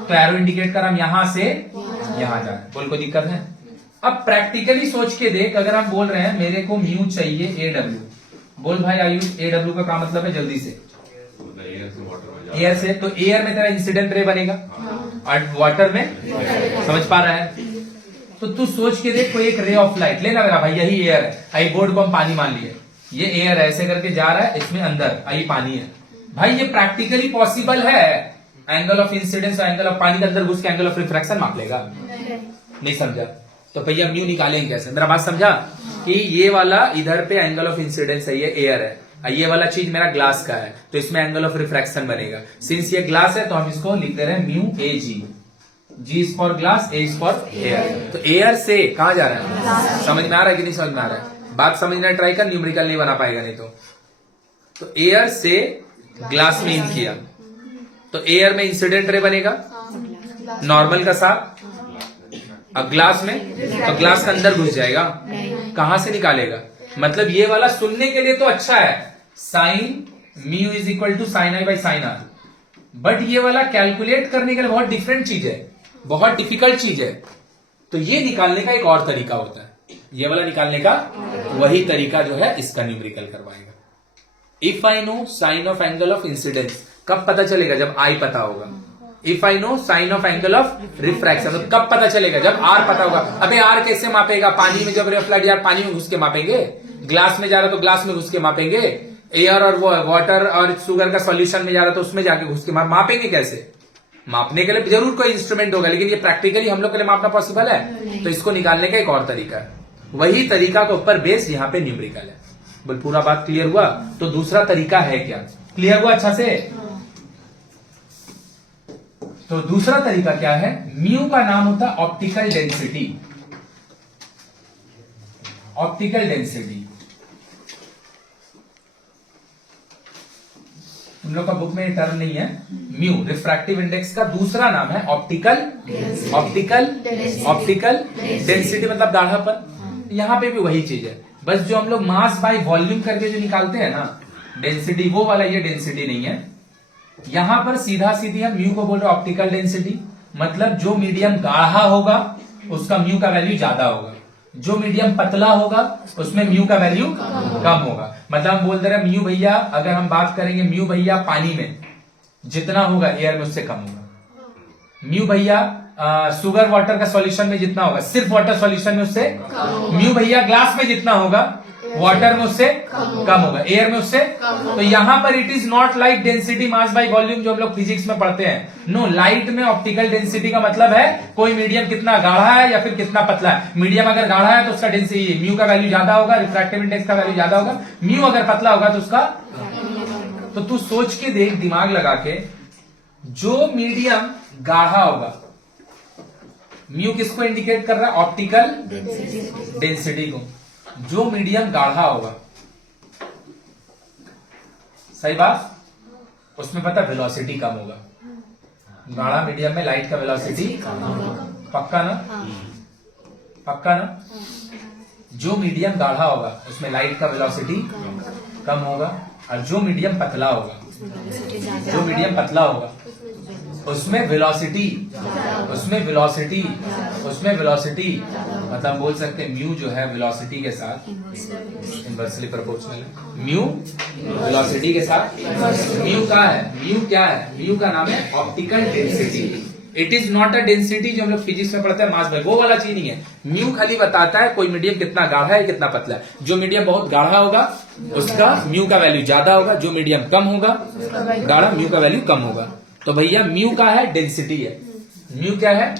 तो एरो इंडिकेट कर हम यहां से यहां जा रहे हैं, बोल कोई दिक्कत है। अब प्रैक्टिकली सोच के देख, अगर हम बोल रहे हैं मेरे को म्यू चाहिए AW, बोल भाई आयुष AW का क्या मतलब है जल्दी से? एयर से, तो एयर में तेरा इंसिडेंट रे बनेगा और वाटर में, समझ पा रहा है? तो तू सोच के देख, कोई एक रे ऑफ लाइट लेना मेरा भाई, यही एयर है, आई बोर्ड को हम पानी मान लिए, ये एयर ऐसे करके जा रहा है, इसमें अंदर आई पानी है भाई, ये प्रैक्टिकली पॉसिबल है। एंगल ऑफ इंसिडेंस और एंगल ऑफ पानी के अंदर घुस के एंगल ऑफ रिफ्रैक्शन माप लेगा? नहीं समझा? तो भैया म्यू निकालेंगे कैसे? मेरा बात समझा कि ये वाला इधर पे एंगल ऑफ इंसिडेंस है, ये एयर है, ये वाला चीज मेरा ग्लास का है, तो इसमें एंगल ऑफ रिफ्रैक्शन बनेगा। सिंस ये ग्लास है तो हम इसको लिख दे रहे हैं mu AG, G is for glass, A is for air. तो एयर से कहा जा रहा है? समझ में आ रहा है कि नहीं समझ में आ रहा है? बात समझना ट्राई कर, न्यूमेरिकल नहीं बना पाएगा नहीं तो एयर से ग्लास में इन किया तो एयर में इंसिडेंट रे बनेगा नॉर्मल का साथ, अब ग्लास में तो ग्लास के अंदर घुस जाएगा, कहां से निकालेगा? मतलब ये वाला सुनने के लिए तो अच्छा है, sine mu is equal to sine I by sine R, but ये वाला कैलकुलेट करने के लिए बहुत डिफरेंट चीज है, बहुत डिफिकल्ट चीज है। तो ये निकालने का एक और तरीका होता है, ये वाला निकालने का वही तरीका जो है इसका न्यूमेरिकल करवाएगा। If I know sine of angle of incidence, कब पता चलेगा? जब आई पता होगा। If I know sine of angle of refraction, तो कब पता चलेगा? जब आर पता होगा। अबे आर कैसे मापेगा? पानी में जब रे ऑफ लाइट यार पानी में घुस के मापेंगे, ग्लास में जा रहा तो ग्लास में घुस के मापेंगे, एयर और वाटर और शुगर का सॉल्यूशन में जा रहा तो उसमें जाके घुस के मापेंगे कैसे? मापने के लिए जरूर कोई इंस्ट्रूमेंट होगा, लेकिन ये प्रैक्टिकली हम लोग के लिए मापना पॉसिबल है? तो इसको निकालने का एक और तरीका है, वही तरीका के ऊपर बेस यहाँ पे न्यूमेरिकल है। बोल पूरा बात क्लियर हुआ? तो दूसरा तरीका है क्या? क्लियर हुआ अच्छा से? तो दूसरा तरीका क्या है? म्यू का नाम होता है ऑप्टिकल डेंसिटी। ऑप्टिकल डेंसिटी तुम लोग का बुक में ये टर्म नहीं है। म्यू रिफ्रैक्टिव इंडेक्स का दूसरा नाम है ऑप्टिकल डेंसिटी, मतलब गाढ़ापन। यहाँ पे भी वही चीज है, बस जो हम लोग मास बाय वॉल्यूम करके जो निकालते हैं ना डेंसिटी, वो वाला ये डेंसिटी नहीं है। यहां पर सीधा सीधी हम म्यू को बोल रहे ऑप्टिकल डेंसिटी, मतलब जो मीडियम गाढ़ा होगा उसका म्यू का वैल्यू ज्यादा होगा, जो मीडियम पतला होगा उसमें म्यू का वैल्यू कम होगा। मतलब हम बोल दे रहे हैं म्यू भैया, अगर हम बात करेंगे म्यू भैया पानी में जितना होगा एयर में उससे कम होगा। म्यू भैया शुगर वाटर का सॉल्यूशन में जितना होगा सिर्फ वाटर सॉल्यूशन में उससे, म्यू भैया ग्लास में जितना होगा वाटर में उससे कम होगा, एयर में उससे। तो यहां पर it is not like density mass by volume जो हम लोग फिजिक्स में पढ़ते हैं। नो, लाइट में ऑप्टिकल डेंसिटी का मतलब है कोई मीडियम कितना गाढ़ा है या फिर कितना पतला है। मीडियम अगर गाढ़ा है तो उसका डेंसिटी म्यू का वैल्यू ज्यादा होगा, रिफ्रैक्टिव इंडेक्स का वैल्यू ज्यादा होगा। म्यू अगर पतला होगा तो उसका, तो तू सोच के देख दिमाग लगा के, जो मीडियम गाढ़ा होगा, म्यू किसको इंडिकेट कर रहा है? ऑप्टिकल डेंसिटी को। जो मीडियम गाढ़ा होगा, सही बात, उसमें पता वेलोसिटी कम होगा। गाढ़ा मीडियम में लाइट का वेलोसिटी पक्का ना? पक्का ना? जो मीडियम गाढ़ा होगा उसमें लाइट का वेलोसिटी कम होगा, और जो मीडियम पतला होगा, उसमें वेलोसिटी मतलब बोल सकते हैं म्यू जो है वेलोसिटी के साथ इनवर्सली प्रोपोर्शनल है। म्यू वेलोसिटी के साथ, म्यू का है, म्यू क्या है? म्यू का नाम है optical density. It is not a density जो हम लोग फिजिक्स में पढ़ते हैं मास बाय, वो वाला चीज नहीं है। म्यू खाली बताता है कोई मीडियम कितना गाढ़ा है कितना पतला है। जो मीडियम बहुत गाढ़ा होगा उसका म्यू का वैल्यू ज्यादा होगा, जो मीडियम कम होगा गाढ़ा, म्यू का वैल्यू कम होगा। तो भैया म्यू का है डेंसिटी है, म्यू क्या है?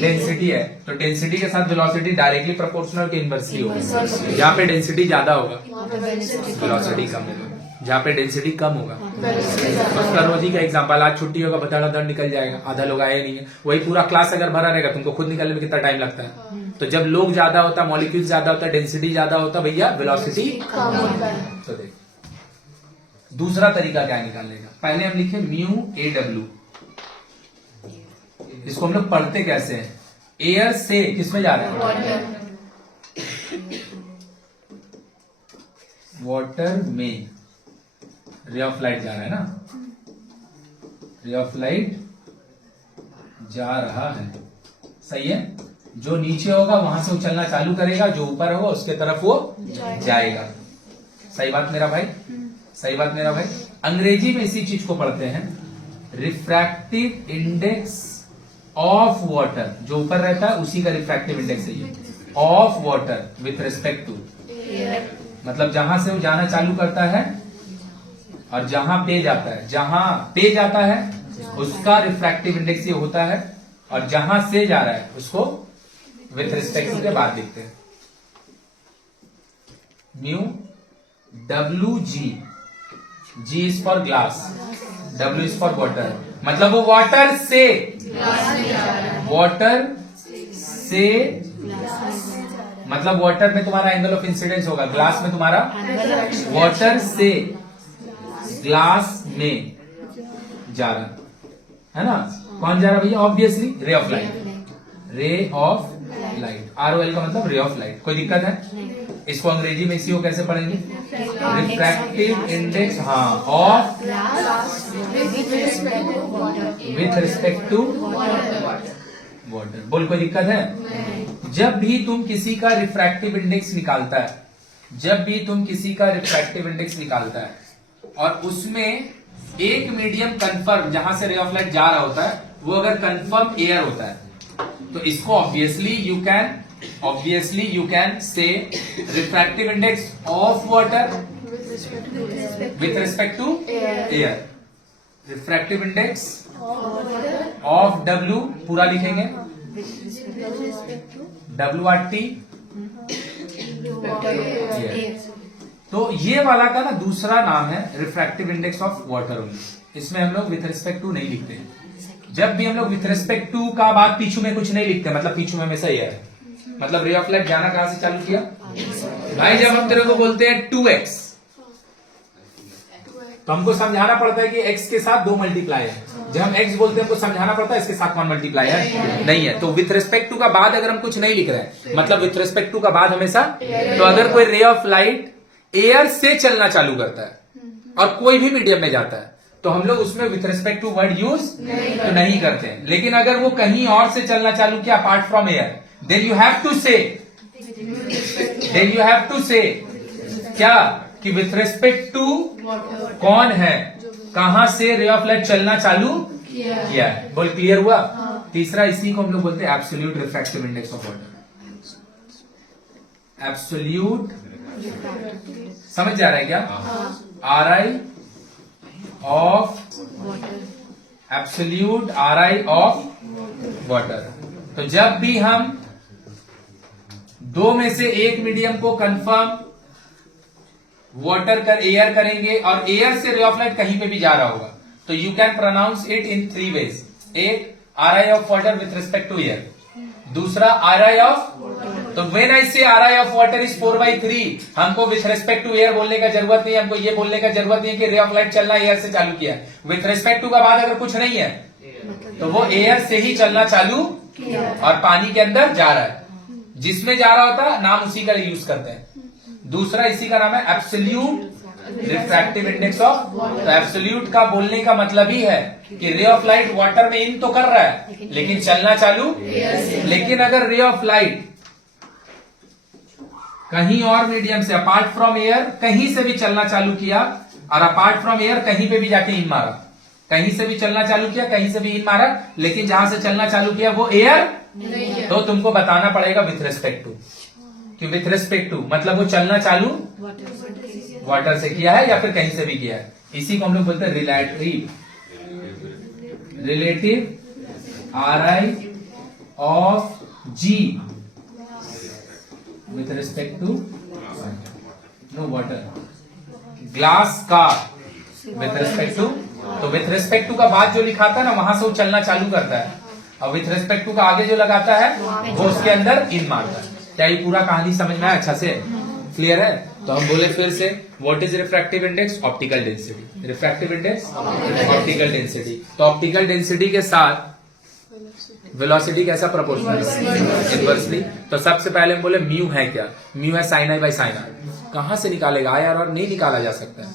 डेंसिटी है। तो डेंसिटी के साथ वेलोसिटी डायरेक्टली प्रोपोर्शनल के इनवर्सली होगा। जहाँ पे डेंसिटी ज्यादा होगा वेलोसिटी कम होगा, जहाँ पे डेंसिटी कम होगा। उसका रोज ही का एग्जाम्पल, आज छुट्टी होगा बताड़ा दर निकल जाएगा, आधा लोग आए नहीं है, वही पूरा क्लास अगर भरा रहेगा तुमको खुद निकलने में कितना टाइम लगता है। तो जब लोग ज्यादा होता है, मॉलिक्यूल ज्यादा होता है, डेंसिटी ज्यादा होता है, भैया वेलोसिटी कम होता है। तो देख दूसरा तरीका क्या निकालने का, पहले हम लिखे म्यू ए डब्ल्यू। इसको हम लोग पढ़ते कैसे हैं? एयर से किसमें जा रहा है? वाटर में रे ऑफ लाइट जा रहा है ना, रे ऑफ लाइट जा रहा है, सही है। जो नीचे होगा वहां से उछलना चालू करेगा, जो ऊपर होगा उसके तरफ वो जाएगा। सही बात मेरा भाई, सही बात मेरा भाई। अंग्रेजी में इसी चीज को पढ़ते हैं रिफ्रैक्टिव इंडेक्स ऑफ वाटर, जो ऊपर रहता है उसी का रिफ्रैक्टिव इंडेक्स है ये, of water with respect to, मतलब जहां से वो जाना चालू करता है और जहां पे जाता है, जहां पे जाता है उसका रिफ्रैक्टिव इंडेक्स ये होता है, और जहां से जा रहा है उसको विथ रिस्पेक्ट टू के बाद लिखते हैं mu W G. G is for glass, W is for water, मतलब वो वाटर से मतलब वाटर में तुम्हारा एंगल ऑफ इंसिडेंस होगा, ग्लास में तुम्हारा वाटर से ग्लास में जा रहा है ना। कौन जा रहा भैया? ऑब्वियसली रे ऑफ लाइट, रे ऑफ लाइट, ROL का मतलब रे ऑफ लाइट। कोई दिक्कत है? इसको अंग्रेजी में इसी को कैसे पढ़ेंगे? रिफ्रैक्टिव इंडेक्स, हाँ, of with respect to water. बोल कोई दिक्कत है? जब भी तुम किसी का रिफ्रैक्टिव इंडेक्स निकालता है, जब भी तुम किसी का रिफ्रैक्टिव इंडेक्स निकालता है और उसमें एक मीडियम कंफर्म जहां से रे ऑफ लाइट जा रहा होता है वो अगर कंफर्म एयर होता है, तो इसको obviously you can say refractive index of water with respect to air, refractive index of W पूरा लिखेंगे, WRT। तो ये वाला का ना दूसरा नाम है refractive index of water only. इसमें हम लोग विथ रिस्पेक्ट टू नहीं लिखते हैं। जब भी हम लोग विथ रिस्पेक्ट टू का बाद पीछू में कुछ नहीं लिखते, मतलब पीछू में हमेशा ही है, मतलब रे ऑफ लाइट जाना कहां से चालू किया भाई? जब हम तेरे को बोलते हैं 2x, तो हमको समझाना पड़ता है कि x के साथ 2 मल्टीप्लाई है। जब हम x बोलते हैं हमको समझाना पड़ता है इसके साथ कौन मल्टीप्लाई है, नहीं है। तो विथ रिस्पेक्ट टू का बाद अगर हम कुछ नहीं लिख रहे हैं, मतलब विथ रिस्पेक्ट टू का बाद हमेशा, तो अगर कोई रे ऑफ लाइट एयर से चलना चालू करता है और कोई भी मीडियम में जाता है तो हम लोग उसमें with respect to word use तो नहीं करते हैं। लेकिन अगर वो कहीं और से चलना चालू किया apart from air, then you have to say क्या कि विथ रिस्पेक्ट टू कौन है, कहां से रे ऑफ लाइट चलना चालू किया है। बोल क्लियर हुआ? तीसरा इसी को हम लोग बोलते हैं absolute refractive index of water. Absolute, समझ जा रहा है क्या? RI of absolute RI of water. तो जब भी हम दो में से एक मीडियम को कंफर्म वाटर कर एयर करेंगे और एयर से रे ऑफ लाइट कहीं पे भी जा रहा होगा तो you can pronounce it in 3 ways. एक RI of water with respect to air, दूसरा RI ऑफ, तो when I say RI of water is 4/3, हमको विथ रिस्पेक्ट टू एयर बोलने का जरूरत नहीं है, हमको ये बोलने का जरूरत नहीं है कि रे ऑफ लाइट चलना एयर से चालू किया। विथ रिस्पेक्ट टू का बाद अगर कुछ नहीं है तो वो एयर से ही चलना चालू और पानी के अंदर जा रहा है, जिसमें जा रहा होता नाम उसी का यूज करते हैं। दूसरा इसी का नाम है एब्सोल्यूट रिफ्रैक्टिव इंडेक्स ऑफ। तो एब्सोल्यूट का बोलने का मतलब ही है कि रे ऑफ लाइट वाटर में इन तो कर रहा है लेकिन चलना चालू, लेकिन अगर रे ऑफ लाइट कहीं और मीडियम से अपार्ट फ्रॉम एयर कहीं से भी चलना चालू किया और अपार्ट फ्रॉम एयर कहीं पे भी जाके इन मारा, कहीं से भी चलना चालू किया कहीं से भी इन मारा, लेकिन जहां से चलना चालू किया वो एयर, तो तुमको बताना पड़ेगा विथ रिस्पेक्ट टू, कि विथ रिस्पेक्ट टू मतलब वो चलना चालू वाटर से किया है या फिर कहीं से भी किया है। इसी को हम लोग बोलते हैं relative RI of G with respect to no water. Glass का विथ रिस्पेक्ट टू, तो विथ रिस्पेक्ट टू का बाद जो लिखा था ना वहां से वो चलना चालू करता है और विथ रिस्पेक्ट टू का आगे जो लगाता है वो उसके अंदर इन मारता है। क्या ये पूरा कहानी समझ में आया? अच्छा से क्लियर है? तो हम बोले फिर से, what is refractive index? Optical density. Refractive index optical density. तो ऑप्टिकल डेंसिटी के साथ वेलोसिटी कैसा प्रोपोर्शनल है? इनवर्सली। तो सबसे पहले हम बोले म्यू है क्या? म्यू है sin I by sin r। कहां से निकालेगा? IR नहीं निकाला जा सकता है,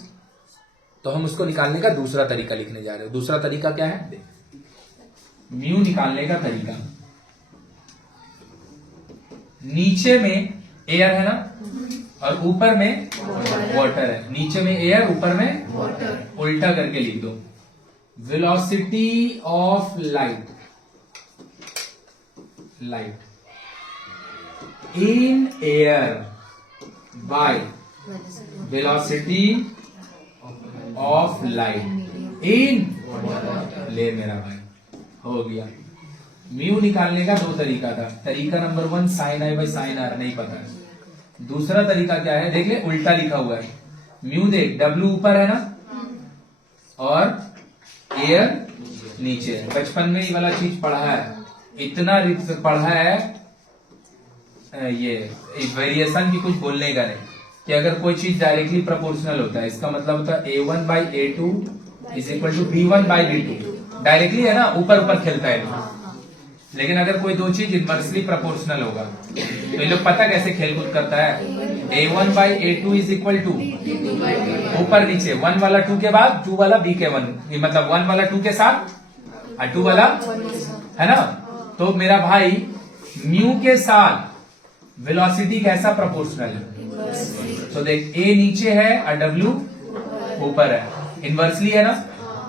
तो हम उसको निकालने का दूसरा तरीका लिखने जा रहे हैं। दूसरा तरीका क्या है? म्यू निकालने का तरीका, नीचे में एयर है ना और ऊपर में वाटर है। नीचे में एयर ऊपर में वाटर, उल्टा करके लिख दो। Velocity of light in air by velocity of light इन, ले मेरा भाई हो गया। म्यू निकालने का दो तरीका था। तरीका number 1 sin I by sin r, नहीं पता है। दूसरा तरीका क्या है? देख ले, उल्टा लिखा हुआ है। म्यू देख, W ऊपर है ना और एयर नीचे है। बचपन में ये वाला चीज पढ़ा है, इतना पढ़ा है ये वेरिएशन की कुछ बोलने का नहीं, कि अगर कोई चीज डायरेक्टली प्रोपोर्शनल होता है इसका मतलब होता है A1 by A2 is equal to B1 by B2। Directly है ना, ऊपर ऊपर खेलता है। लेकिन अगर कोई दो चीज इनवर्सली प्रोपोर्शनल होगा तो ये लोग पता कैसे खेलकूद करता है? A1 by A2 is equal to ऊपर नीचे, 1 वाला 2 के बाद 2 वाला B के 1, मतलब 1 वाला 2 के साथ और 2 वाला, है ना। तो मेरा भाई म्यू के साथ वेलोसिटी कैसा प्रोपोर्शनल है? तो देख, A नीचे है और W ऊपर है, इनवर्सली है ना।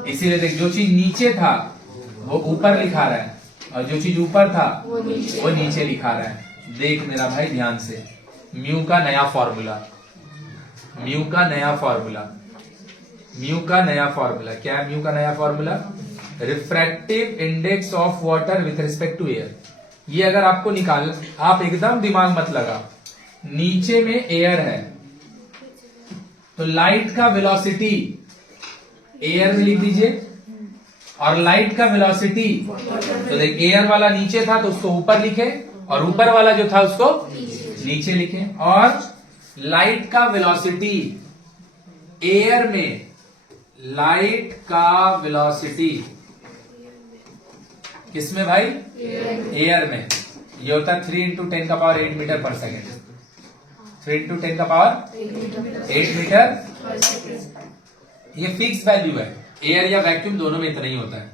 इसीलिए देख, जो चीज नीचे था वो ऊपर लिखा रहा है और जो चीज ऊपर था वो नीचे लिखा रहा है। देख मेरा भाई ध्यान से, म्यू का नया फॉर्मूला, म्यू का नया फॉर्मूला, म्यू का नया फॉर्मूला क्या है? म्यू का नया formula refractive index of water with respect to air. ये अगर आपको निकाल, आप एकदम दिमाग मत लगा, नीचे में एयर है तो लाइट का वेलोसिटी एयर में लिख दीजिए और लाइट का वेलोसिटी, तो देख एयर वाला नीचे था तो उसको ऊपर लिखे और ऊपर वाला जो था उसको नीचे लिखे। और लाइट का वेलोसिटी एयर में, लाइट का वेलोसिटी किसमें भाई? एयर में। ये होता है 3 × 10⁸ मीटर पर सेकेंड। 3 × 10⁸ मीटर। ये फिक्स वैल्यू है। एयर या वैक्यूम दोनों में इतना ही होता है,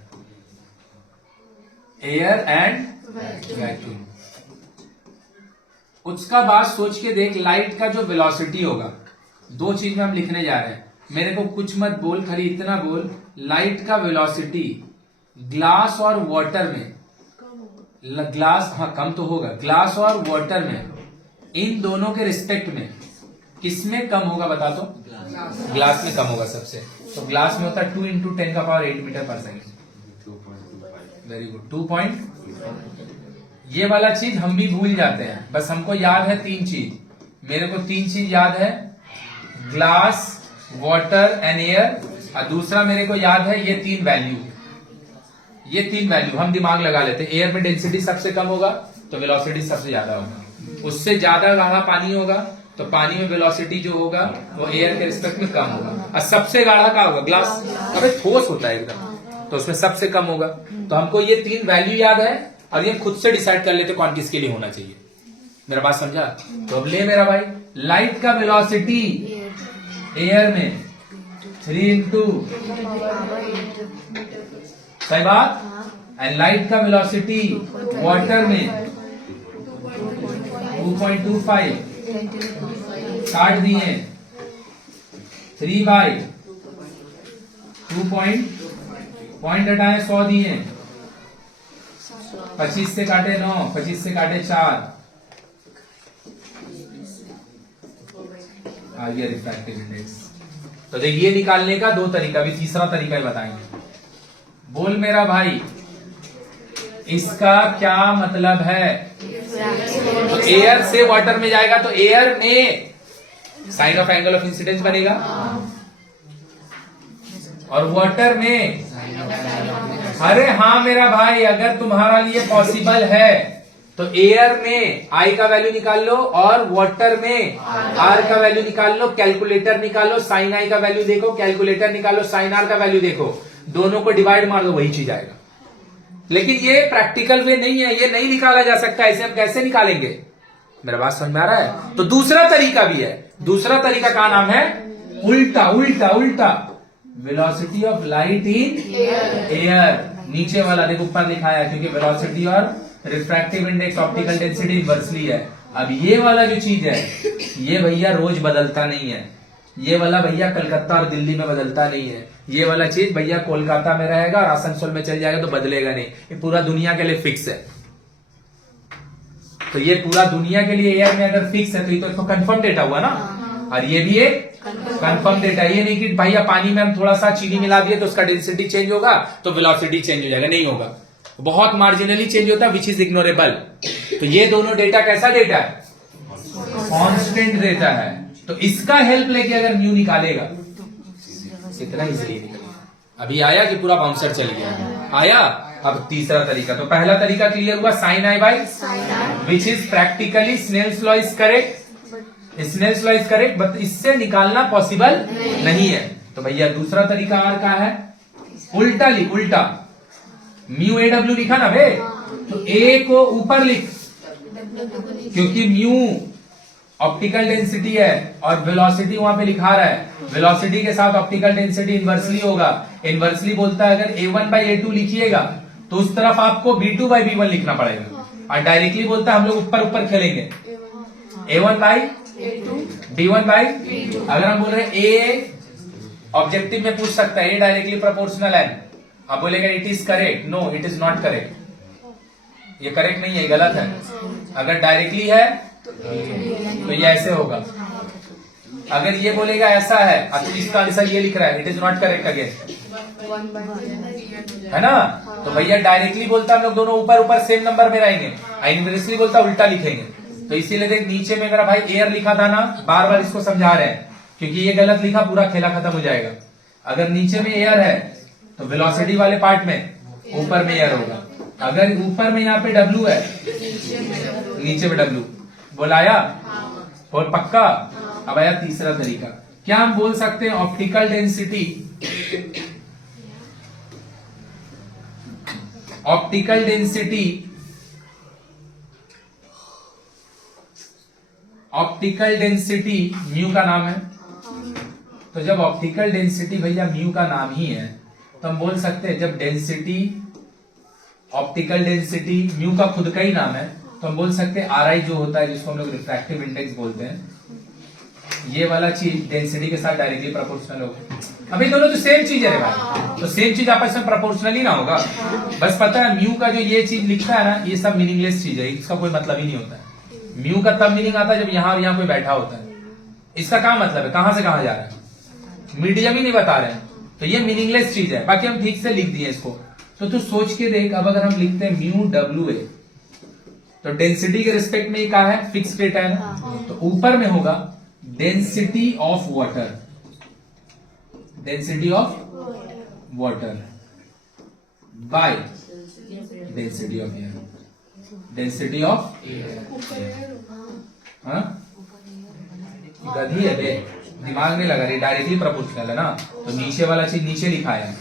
एयर एंड वैक्यूम। उसका बात सोच के देख, लाइट का जो वेलोसिटी होगा, दो चीज में हम लिखने जा रहे हैं। मेरे को कुछ मत बोल, खाली इतना बोल, लाइट का वेलोसिटी ग्लास और वाटर में, ग्लास, हाँ कम तो होगा, ग्लास और वाटर में, इन दोनों के रिस्पेक्ट में किसमें कम होगा बता तो? ग्लास में कम होगा सबसे। तो ग्लास में होता है 2 × 10⁸ मीटर पर सेकेंड। Very good, 2. ये वाला चीज हम भी भूल जाते हैं, बस हमको याद है 3 चीज। मेरे को 3 चीज याद है, ग्लास, वाटर एंड एयर, और दूसरा मेरे को याद है ये 3 वैल्यू। ये 3 वैल्यू हम दिमाग लगा लेते हैं। एयर में डेंसिटी सबसे कम होगा तो वेलोसिटी सबसे ज्यादा होगा, उससे ज्यादा गाढ़ा पानी होगा तो पानी में वेलोसिटी जो होगा वो एयर के रिस्पेक्ट में कम होगा, और सबसे गाढ़ा क्या होगा? ग्लास। अबे ठोस होता है एकदम, तो उसमें सबसे कम होगा। तो हमको ये 3 वैल्यू याद है, और ये खुद से डिसाइड कर लेते कौन किसके लिए होना चाहिए। मेरा बात समझा? तो अब ले मेरा भाई, लाइट का वेलोसिटी एयर में 3 × सही बात, एंड लाइट का वेलोसिटी वाटर में 2.25 काट दिए, 3/2 पॉइंट हटाए 100 दिए, 25 से काटे 9, 25 से काटे 4, आ गया रिफ्रैक्टिव इंडेक्स। तो देख, ये निकालने का 2 तरीका, भी तीसरा तरीका ही बताएंगे। बोल मेरा भाई, इसका क्या मतलब है? तो एयर से वाटर में जाएगा तो एयर में sine of angle of incidence बनेगा, और वाटर में, अरे हाँ मेरा भाई, अगर तुम्हारा लिए पॉसिबल है तो एयर में आई का वैल्यू निकाल लो और वाटर में आर का वैल्यू निकाल लो, कैलकुलेटर निकालो, साइन आई का वैल्यू देखो, कैलकुलेटर निकालो, साइन आर का वैल्यू देखो, दोनों को डिवाइड मार दो, वही चीज आएगा। लेकिन ये प्रैक्टिकल वे नहीं है, ये नहीं निकाला जा सकता, ऐसे हम कैसे निकालेंगे? मेरा बात समझ में आ रहा है? तो दूसरा तरीका भी है। दूसरा तरीका का नाम है उल्टा। उल्टा उल्टा velocity of light in air. नीचे वाला देखो ऊपर लिखा है, क्योंकि वेलोसिटी और refractive index optical density inversely है। अब ये वाला जो चीज है, ये भैया रोज बदलता नहीं है, ये वाला भैया कलकत्ता और दिल्ली में बदलता नहीं है, ये वाला चीज भैया कोलकाता में रहेगा और आसनसोल में चल जाएगा तो बदलेगा नहीं, ये पूरा दुनिया के लिए फिक्स है। तो ये पूरा दुनिया के लिए एयर में अगर फिक्स है तो ये तो इसको कंफर्म डेटा हुआ ना, और ये भी एक कंफर्म डेटा। ये नहीं कि भैया पानी में हम थोड़ा सा चीनी मिला दिए तो उसका डेंसिटी चेंज होगा तो वेलोसिटी चेंज हो जाएगा, नहीं होगा, बहुत मार्जिनली चेंज होता है, विच इज इग्नोरेबल। तो ये दोनों डेटा कैसा डेटा है? कांस्टेंट डेटा है। तो इसका हेल्प लेके अगर म्यू निकालेगा, इतना इजीली निकलेगा। अभी आया कि पूरा बाउंसर चल गया? आया। अब तीसरा तरीका, तो पहला तरीका क्लियर हुआ, sine I by which is practically Snell's law is correct, Snell's law is correct, but इससे निकालना पॉसिबल नहीं है। तो भैया दूसरा तरीका आर का है, उल्टा लिख, उल्टा म्यू ए डब्ल्यू लिखा ना भे, तो ए को ऊपर लिख, क्योंकि म्यू ऑप्टिकल डेंसिटी है और वेलोसिटी वहां पे लिखा रहा है, वेलोसिटी के साथ ऑप्टिकल डेंसिटी इनवर्सली होगा। इनवर्सली बोलता है अगर a1/a2 लिखिएगा तो उस तरफ आपको b2/b1 लिखना पड़ेगा, और डायरेक्टली बोलता है हम लोग ऊपर ऊपर खेलेंगे, a1/b1/b2। अगर हम बोल रहे हैं a ऑब्जेक्टिव में पूछ सकता है a डायरेक्टली प्रोपोर्शनल है, आप बोलेगा it is correct, no it is not correct, ये करेक्ट नहीं है, गलत है। अगर डायरेक्टली है तो ये ऐसे होगा, अगर ये बोलेगा ऐसा है तो इसका आंसर ये लिख रहा है, it is not correct again, है ना। तो भैया डायरेक्टली बोलता हम लोग दोनों ऊपर ऊपर सेम नंबर में रहेंगे, इनवर्सली बोलता उल्टा लिखेंगे। तो इसीलिए देख नीचे में मेरा भाई एयर लिखा था ना, बार बार इसको समझा रहे हैं, क्योंकि ये गलत लिखा पूरा खेला खत्म हो जाएगा। अगर नीचे में एयर है तो वेलोसिटी वाले पार्ट में ऊपर में एयर होगा, अगर ऊपर में यहाँ पे डब्ल्यू है नीचे में डब्ल्यू, बोलाया और पक्का। अब आया तीसरा तरीका, क्या हम बोल सकते हैं optical density, optical density, optical density mu का नाम है। तो जब ऑप्टिकल डेंसिटी भैया म्यू का नाम ही है तो हम बोल सकते हैं, जब डेंसिटी, ऑप्टिकल डेंसिटी म्यू का खुद का ही नाम है, तो हम बोल सकते हैं आर आई जो होता है, जिसको हम लोग रिफ्रैक्टिव इंडेक्स बोलते हैं, ये वाला चीज डेंसिटी के साथ डायरेक्टली प्रोपोर्शनल होगा। अभी दोनों तो सेम चीज है रे भाई, तो सेम चीज आपस में प्रोपोर्शनल ही ना होगा। बस पता है म्यू का जो ये चीज लिखता है ना, ये सब मीनिंगलेस चीज है, इसका कोई मतलब ही नहीं होता है। म्यू का तब मीनिंग आता है जब यहाँ और यहाँ कोई बैठा होता है। इसका क्या मतलब है, कहां से कहां जा रहा है, मीडियम ही नहीं बता रहे हैं, तो ये मीनिंगलेस चीज है। बाकी हम ठीक से लिख दिए इसको। तो तू सोच के देख, अब अगर हम लिखते हैं म्यू डब्ल्यू ए, तो डेंसिटी के रिस्पेक्ट में क्या है, फिक्स डेटा है ना, तो ऊपर में होगा density of water, density of water by density of air, density of हाँ, गधी है बे, दिमाग नहीं लगा रही, डायरेक्टली प्रोपोर्शनल है ना, तो नीचे वाला चीज नीचे लिखा है,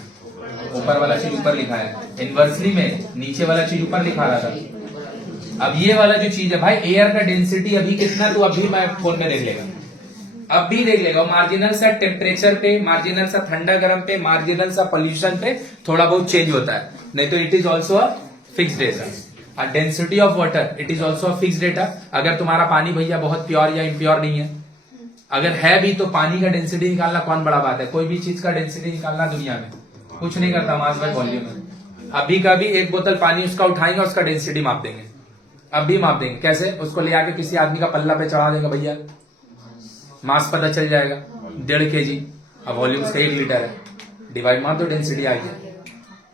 ऊपर वाला चीज ऊपर लिखा है। इनवर्सली में नीचे वाला चीज ऊपर लिखा रहा था। अब ये वाला जो चीज है भाई, एयर का डेंसिटी अभी कितना, तो अभी मैं फोन में देख लेगा, अब भी देख लेगा। मार्जिनल सा टेम्परेचर पे, मार्जिनल सा ठंडा गर्म पे, मार्जिनल सा पोल्यूशन पे थोड़ा बहुत चेंज होता है, नहीं तो it is also a fix data. Density of water it is also a fix data. अगर तुम्हारा पानी भैया बहुत प्योर या इम्प्योर नहीं है, अगर है भी, तो पानी का डेंसिटी निकालना कौन बड़ा बात है, कोई भी चीज का डेंसिटी निकालना दुनिया में कुछ नहीं करता, मास बाय वॉल्यूम में। अभी का भी एक बोतल पानी उसका उठाएंगे, उसका डेंसिटी माप देंगे, अब भी माप देंगे। कैसे, उसको ले आके किसी आदमी का पल्ला पे चढ़ा देगा भैया, मास पता चल जाएगा, 1.5 kg, अब वॉल्यूम उसका 1 लीटर है, डिवाइड मार दो, डेंसिटी आ गया।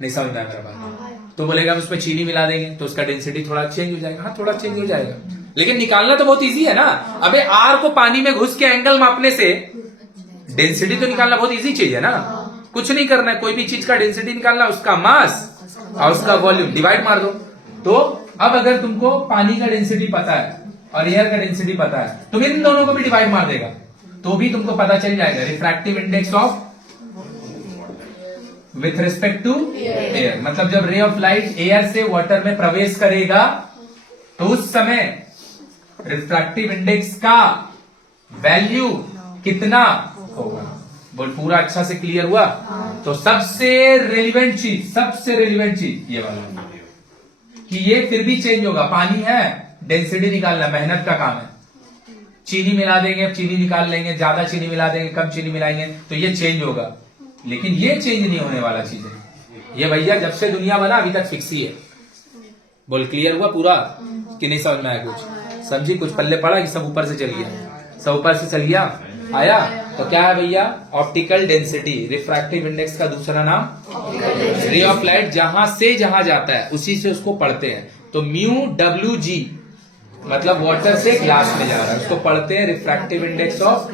नहीं समझ में आया मेरा बात, तो बोलेगा उसमें चीनी मिला देंगे तो उसका डेंसिटी थोड़ा चेंज हो जाएगा, हाँ थोड़ा चेंज हो जाएगा, लेकिन निकालना तो बहुत इजी है ना। अबे आर को पानी में घुस के एंगल मापने से डेंसिटी तो निकालना बहुत इजी चीज है ना, कुछ नहीं करना है, कोई भी चीज का डेंसिटी निकालना, उसका मास और उसका वॉल्यूम डिवाइड मार दो। तो अब अगर तुमको पानी का डेंसिटी पता है और एयर का डेंसिटी पता है, तुम इन दोनों को भी डिवाइड मार देगा तो भी तुमको पता चल जाएगा refractive index of with respect to air. मतलब जब रे ऑफ लाइट एयर से वाटर में प्रवेश करेगा तो उस समय रिफ्रैक्टिव इंडेक्स का वैल्यू कितना होगा। बोल पूरा अच्छा से क्लियर हुआ। तो सबसे रेलिवेंट चीज ये वाला कि ये फिर भी चेंज होगा। पानी है, डेंसिटी निकालना मेहनत का काम है, चीनी मिला देंगे, चीनी निकाल लेंगे, ज्यादा चीनी मिला देंगे, कम चीनी मिलाएंगे तो ये चेंज होगा, लेकिन ये चेंज नहीं होने वाला चीज है। ये भैया जब से दुनिया बना अभी तक फिक्स ही है। बोल क्लियर हुआ पूरा कि नहीं समझ में आया, कुछ समझी, कुछ पल्ले पड़ा कि सब ऊपर से चल गया, सब ऊपर से चल गया आया। तो क्या है भैया, ऑप्टिकल डेंसिटी, रिफ्रैक्टिव इंडेक्स का दूसरा नाम रे ऑफ लाइट, जहां से जहां जाता है उसी से उसको पढ़ते हैं। तो म्यू डब्ल्यू जी मतलब वाटर से ग्लास में जा रहा है, उसको पढ़ते हैं refractive index of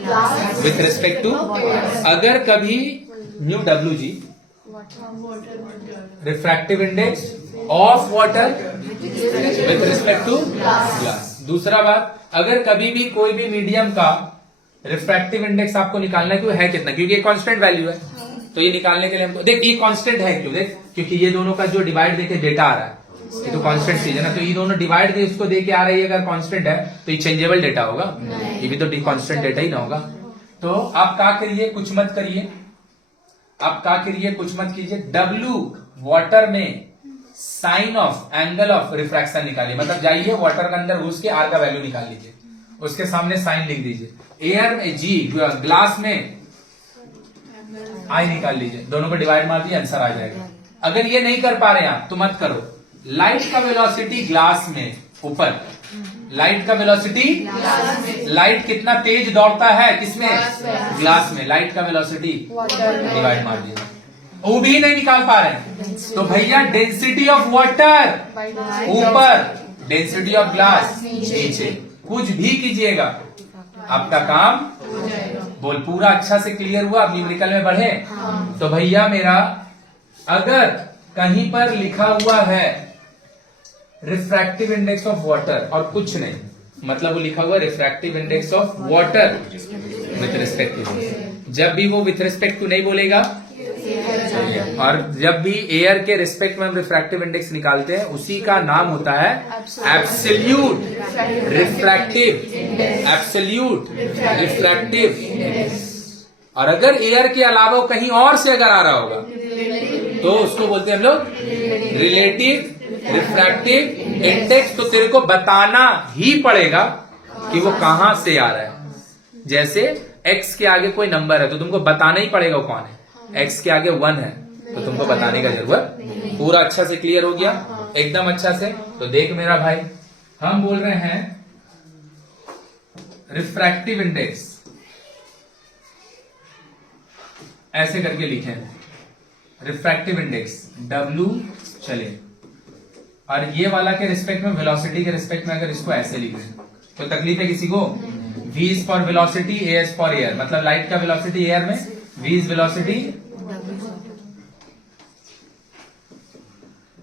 with respect to. अगर कभी mu W G refractive index of water with respect to glass. दूसरा बात, अगर कभी भी कोई भी मीडियम का रिफ्रैक्टिव इंडेक्स आपको निकालना है, क्यों है कितना, क्योंकि ये कांस्टेंट वैल्यू है, तो ये निकालने के लिए हमको देख ये कांस्टेंट है, क्यों देख, क्योंकि ये दोनों का जो डिवाइड देके डेटा आ रहा है ये तो कांस्टेंट चीज है ना, तो ये दोनों डिवाइड दे उसको देके आ रही है, अगर कांस्टेंट है तो ये चेंजेबल डेटा होगा, ये भी तो कांस्टेंट डेटा ही ना होगा। तो आप क्या करिए, कुछ मत करिए, आप क्या करिए, कुछ मत कीजिए, डब्ल्यू वाटर में sine of angle of refraction निकालिए। मतलब जाइए वाटर के अंदर घुस के आर का वैल्यू निकाल लीजिए, उसके सामने साइन लिख दीजिए। एयर में जी, ग्लास में आई निकाल लीजिए, दोनों को डिवाइड मार दिए, आंसर आ जाएगा। अगर ये नहीं कर पा रहे हैं आप तो मत करो। लाइट का वेलोसिटी ग्लास में ऊपर, लाइट का वेलोसिटी, लाइट कितना तेज दौड़ता है किसमें, ग्लास में, लाइट का वेलोसिटी डिवाइड मार दीजिए, वो भी नहीं निकाल पा रहे तो भैया डेंसिटी ऑफ वाटर ऊपर, डेंसिटी ऑफ ग्लास नीचे, कुछ भी कीजिएगा आपका काम बोल पूरा अच्छा से क्लियर हुआ। अब न्यूमेरिकल में बढ़े तो भैया मेरा अगर कहीं पर लिखा हुआ है रिफ्रैक्टिव इंडेक्स ऑफ वाटर और कुछ नहीं, मतलब वो लिखा हुआ refractive index of water with respect to. जब भी वो विथ रिस्पेक्ट टू नहीं बोलेगा, और जब भी एयर के रिस्पेक्ट में हम रिफ्रैक्टिव इंडेक्स निकालते हैं उसी का नाम होता है एब्सोल्यूट रिफ्रैक्टिव, एब्सोल्यूट रिफ्रैक्टिव। और अगर एयर के अलावा कहीं और से अगर आ रहा होगा तो उसको बोलते हैं हम लोग रिलेटिव रिफ्रैक्टिव इंडेक्स। तो तेरे को बताना ही पड़ेगा कि वो कहां से आ रहा है। जैसे x के आगे कोई नंबर है तो तुमको बताना ही पड़ेगा वो कौन है। x के आगे 1 है तो तुमको बताने का जरूरत पूरा अच्छा से क्लियर हो गया, एकदम अच्छा से। तो देख मेरा भाई, हम बोल रहे हैं रिफ्रैक्टिव इंडेक्स ऐसे करके लिखे, रिफ्रैक्टिव इंडेक्स W। चले, और ये वाला के रिस्पेक्ट में, वेलोसिटी के रिस्पेक्ट में अगर इसको ऐसे लिखे तो तकलीफ है किसी को? V is for velocity, A is for air. मतलब लाइट का वेलोसिटी एयर में, V is velocity,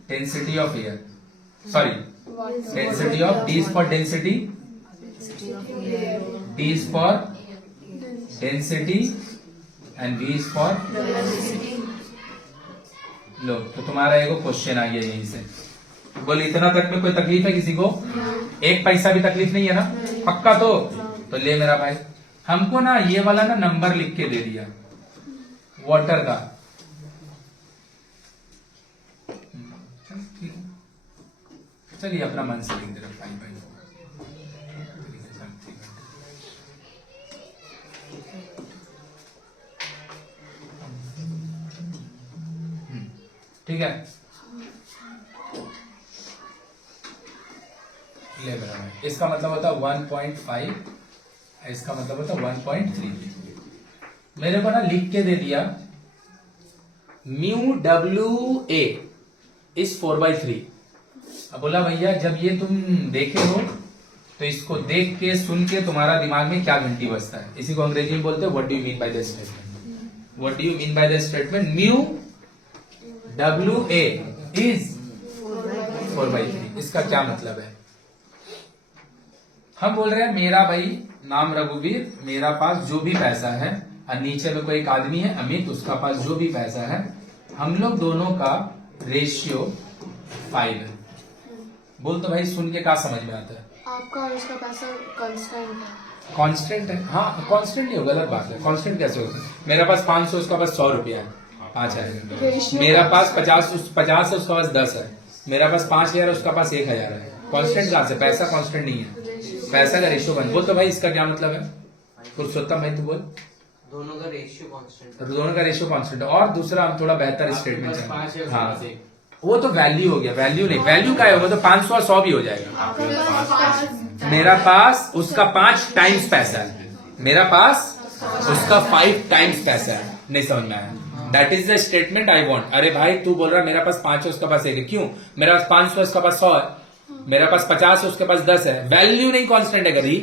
density of air, sorry density of, D is for density, D is for density and V is for low. तो तुम्हारा एगो question आ गया यहीं से। बोल इतना तक में कोई तकलीफ है किसी को? एक पैसा भी तकलीफ नहीं है ना? पक्का? तो ले मेरा भाई, हमको ना ये वाला ना नंबर लिख के दे दिया वाटर का। चलिए अपना मन से लिख दे रहा भाई। ठीक है, ले मेरा भाई। इसका मतलब होता है 1.5, इसका मतलब होता है 1.3। मेरे को ना लिख के दे दिया म्यू WA इज 4/3। अब बोला भैया जब ये तुम देखे हो तो इसको देख के सुन के तुम्हारा दिमाग में क्या घंटी बजता है? इसी को अंग्रेजी में बोलते हैं what do you mean by this statement. What do you mean by this statement? Mu WA is 4/3। इसका क्या मतलब है? हम बोल रहे हैं मेरा भाई नाम रघुवीर, मेरा पास जो भी पैसा है, और नीचे में कोई एक आदमी है अमित, उसका पास जो भी पैसा है, हम लोग दोनों का रेशियो 5 है। बोल तो भाई सुन के क्या समझ में आता है? आपका और उसका पैसा कांस्टेंट है। कांस्टेंट है? हाँ कांस्टेंट नहीं होगा, गलत बात है। कांस्टेंट कैसे होगा? मेरा पास 500, उसका पास 100 रुपया है, 5 आएगा। मेरा पास 50 है, उसका पास 10 है। मेरा पास 5000 है, उसका पास 1000 है। कांस्टेंट कहां से? पैसा कांस्टेंट नहीं है, पैसा का रेशियो बन। बोल तो भाई इसका क्या मतलब है? पुरुषोत्तम भाई तू बोल। दोनों का रेशियो कांस्टेंट है। दोनों का रेशियो कांस्टेंट है। और दूसरा हम थोड़ा बेहतर स्टेटमेंट है। हाँ वो तो वैल्यू हो गया, वैल्यू नहीं, वैल्यू का होगा तो 500 और 100 भी हो जाएगा। मेरा पास उसका 5 टाइम्स पैसा है, मेरा पास उसका 5 टाइम्स पैसा है। नहीं समझ में आया? That is the statement I want. अरे भाई तू बोल रहा है मेरा पास 5 है, उसका पास 1 है। क्यों? मेरा पास 500 है, उसका पास 100 है। मेरा पास 50 है, उसके पास 10 है। वैल्यू नहीं कांस्टेंट है, कभी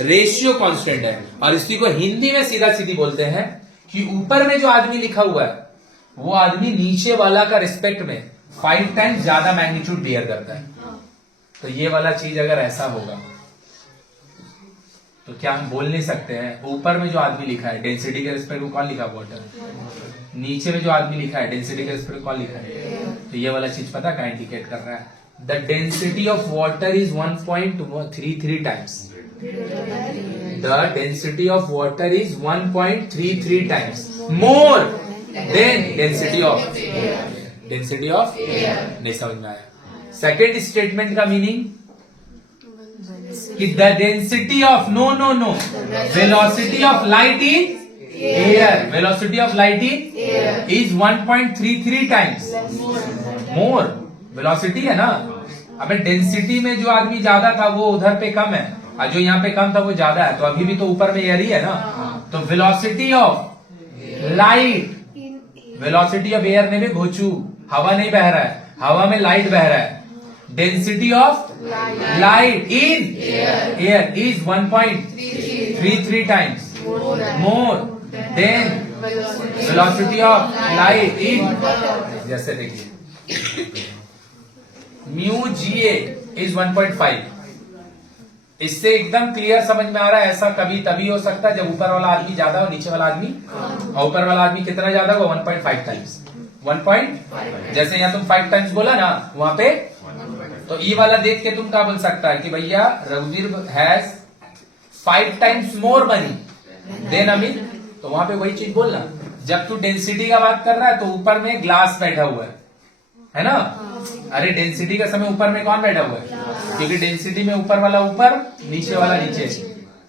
रेशियो कांस्टेंट है। और इसी को हिंदी में सीधा सीधी बोलते हैं कि ऊपर में जो आदमी लिखा हुआ है वो आदमी नीचे वाला का रिस्पेक्ट में 5 टाइम्स ज्यादा मैग्नीट्यूड बियर करता है। तो ये वाला चीज अगर ऐसा होगा तो क्या हम बोल नहीं सकते हैं ऊपर में जो आदमी लिखा है डेंसिटी के रिस्पेक्ट में कौन लिखा? वाटर। नीचे में जो आदमी लिखा है डेंसिटी के रिस्पेक्ट में कौन लिखा है? तो ये वाला चीज पता क्या इंडिकेट कर रहा है? The density of water is 1.33 times. The density of water is 1.33 times more than density of air. नहीं समझ में आया? सेकेंड स्टेटमेंट का मीनिंग कि the density of no velocity of light in air, velocity of light in is 1.33 times more. Velocity है ना, अबे density में जो आदमी ज्यादा था वो उधर पे कम है, और जो यहाँ पे कम था वो ज्यादा है। तो अभी भी तो ऊपर में एयर ही है ना। तो velocity of light, velocity of air में भी घोचू, हवा नहीं बह रहा है, हवा में लाइट बह रहा है। Density of light in air is 1.33 times more than velocity of light इन। जैसे देखिए म्यू GA इज 1.5, इससे एकदम क्लियर समझ में आ रहा है, ऐसा कभी तभी हो सकता है जब ऊपर वाला आदमी ज्यादा हो, नीचे वाला आदमी, और ऊपर वाला आदमी कितना ज्यादा होगा, 1.5 टाइम्स। 1. जैसे यहाँ तुम 5 टाइम्स बोला ना, वहां पे तो ई वाला देख के तुम क्या बोल सकता है कि भैया रघुवीर has 5 times more money than Amit. तो वहां पे वही चीज बोलना। जब तू डेंसिटी का बात कर रहा है तो ऊपर में ग्लास बैठा हुआ है ना। अरे डेंसिटी का समय ऊपर में कौन बैठा हुआ है, क्योंकि डेंसिटी में ऊपर वाला ऊपर, नीचे वाला नीचे,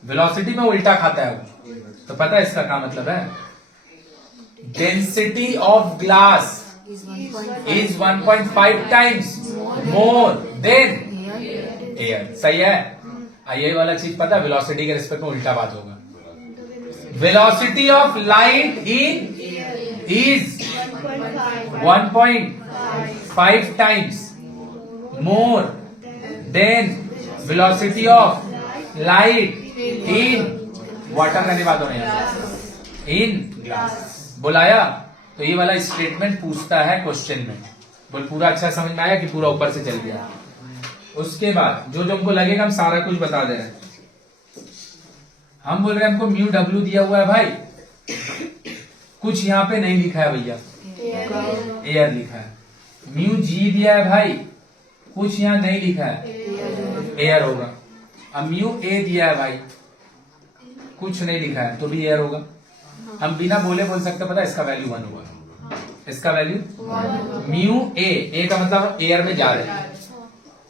वेलोसिटी में उल्टा खाता है वो। तो पता है इसका क्या मतलब है, density of glass is 1.5 times more than air. सही है। ये वाला चीज पता है, वेलोसिटी के रिस्पेक्ट में उल्टा बात होगा। Velocity of light in is 1.5 times more than velocity of light in water का बात हो रही है, इन ग्लास। बुलाया तो ये वाला स्टेटमेंट पूछता है क्वेश्चन में। बोल पूरा अच्छा समझ में आया कि पूरा ऊपर से चल गया। उसके बाद जो जो हमको लगेगा हम सारा कुछ बता दे रहे हैं। हम बोल रहे हैं हमको म्यू डब्ल्यू दिया हुआ है भाई, कुछ यहाँ पे नहीं लिखा है भैया, एयर लिखा है। म्यू जी दिया है भाई, कुछ यहाँ नहीं लिखा है, एयर होगा। अब म्यू ए दिया है भाई, कुछ नहीं लिखा है तो भी एयर होगा। हम बिना बोले बोल सकते, पता है इसका वैल्यू 1 हुआ, इसका वैल्यू म्यू ए का मतलब एयर में जा रहे हैं,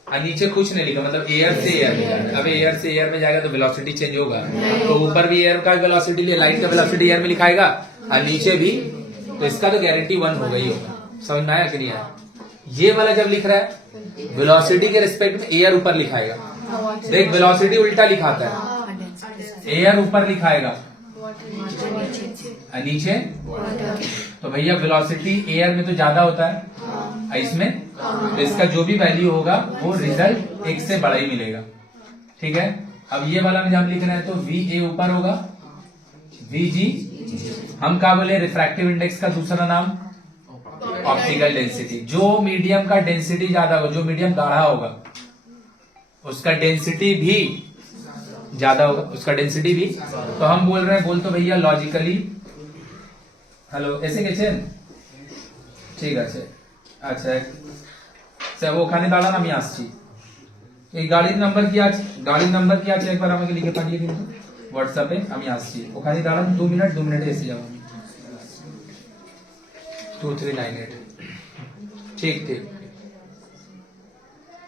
और नीचे कुछ नहीं लिखा मतलब एयर से एयर में जा रहे हैं। अब एयर से एयर में जाएगा तो वेलोसिटी चेंज होगा, तो ऊपर भी एयर का वेलोसिटी लिया, लाइट का वेलोसिटी एयर में लिखाएगा और नीचे भी, तो इसका तो गारंटी 1 होगा ही होगा। समझ में आया कि नहीं आया। ये वाला जब लिख रहा है वेलोसिटी के रिस्पेक्ट में एयर ऊपर लिखाएगा, देख वेलोसिटी उल्टा लिखाता है, एयर ऊपर लिखाएगा नीचे, तो भैया वेलोसिटी एयर में तो ज्यादा होता है इसमें, तो इसका जो भी वैल्यू होगा वो रिजल्ट 1 से बड़ा ही मिलेगा। ठीक है। अब ये वाला में जब लिख रहे हैं तो वी ए ऊपर होगा, वी जी हम क्या बोले, रिफ्रैक्टिव इंडेक्स का दूसरा नाम ऑप्टिकल डेंसिटी। जो मीडियम का डेंसिटी ज्यादा होगा, जो मीडियम गाढ़ा होगा उसका डेंसिटी भी ज्यादा होगा, उसका डेंसिटी भी। तो हम बोल रहे हैं, बोल तो भैया लॉजिकली, हेलो ऐसे कैसे ठीक আছে আচ্ছা স্যার ওখানে দাঁড়ান আমি আসছি। এই গাড়ির নাম্বার কি আছে একবার আমাকে লিখে পাঠিয়ে দিন হোয়াটসঅ্যাপে, আমি আসছি। ওখানে দাঁড়ান 2 মিনিটে এসে যাব আমি। 2398 ठीक।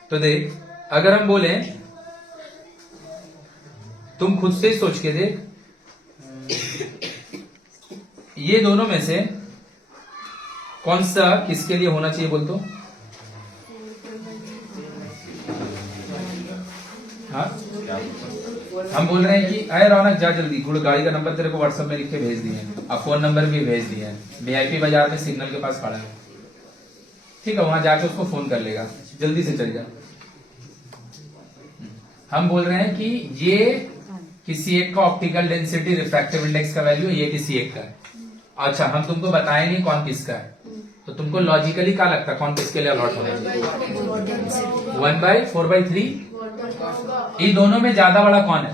तो देख, अगर हम बोले, तुम खुद से सोच के देख, ये दोनों में से कौन सा किसके लिए होना चाहिए बोल तो। हाँ हम बोल रहे हैं कि अरे रौनक जा जल्दी, गुड़ गाड़ी का नंबर तेरे को व्हाट्सएप में लिख के भेज दिए, अब फोन नंबर भी भेज दिया है, वीआईपी बाजार में सिग्नल के पास खड़ा है, ठीक है, वहां जाके उसको फोन कर लेगा, जल्दी से चल जा। हम बोल रहे हैं कि ये किसी एक का ऑप्टिकल डेंसिटी रिफ्रैक्टिव इंडेक्स का वैल्यू, ये किसी एक का है। अच्छा, हम तुमको बताए नहीं कौन किसका है, तो तुमको लॉजिकली क्या लगता है कौन किसके लिए अलॉट होना चाहिए। 1/4/3। ये दोनों में ज्यादा बड़ा कौन है,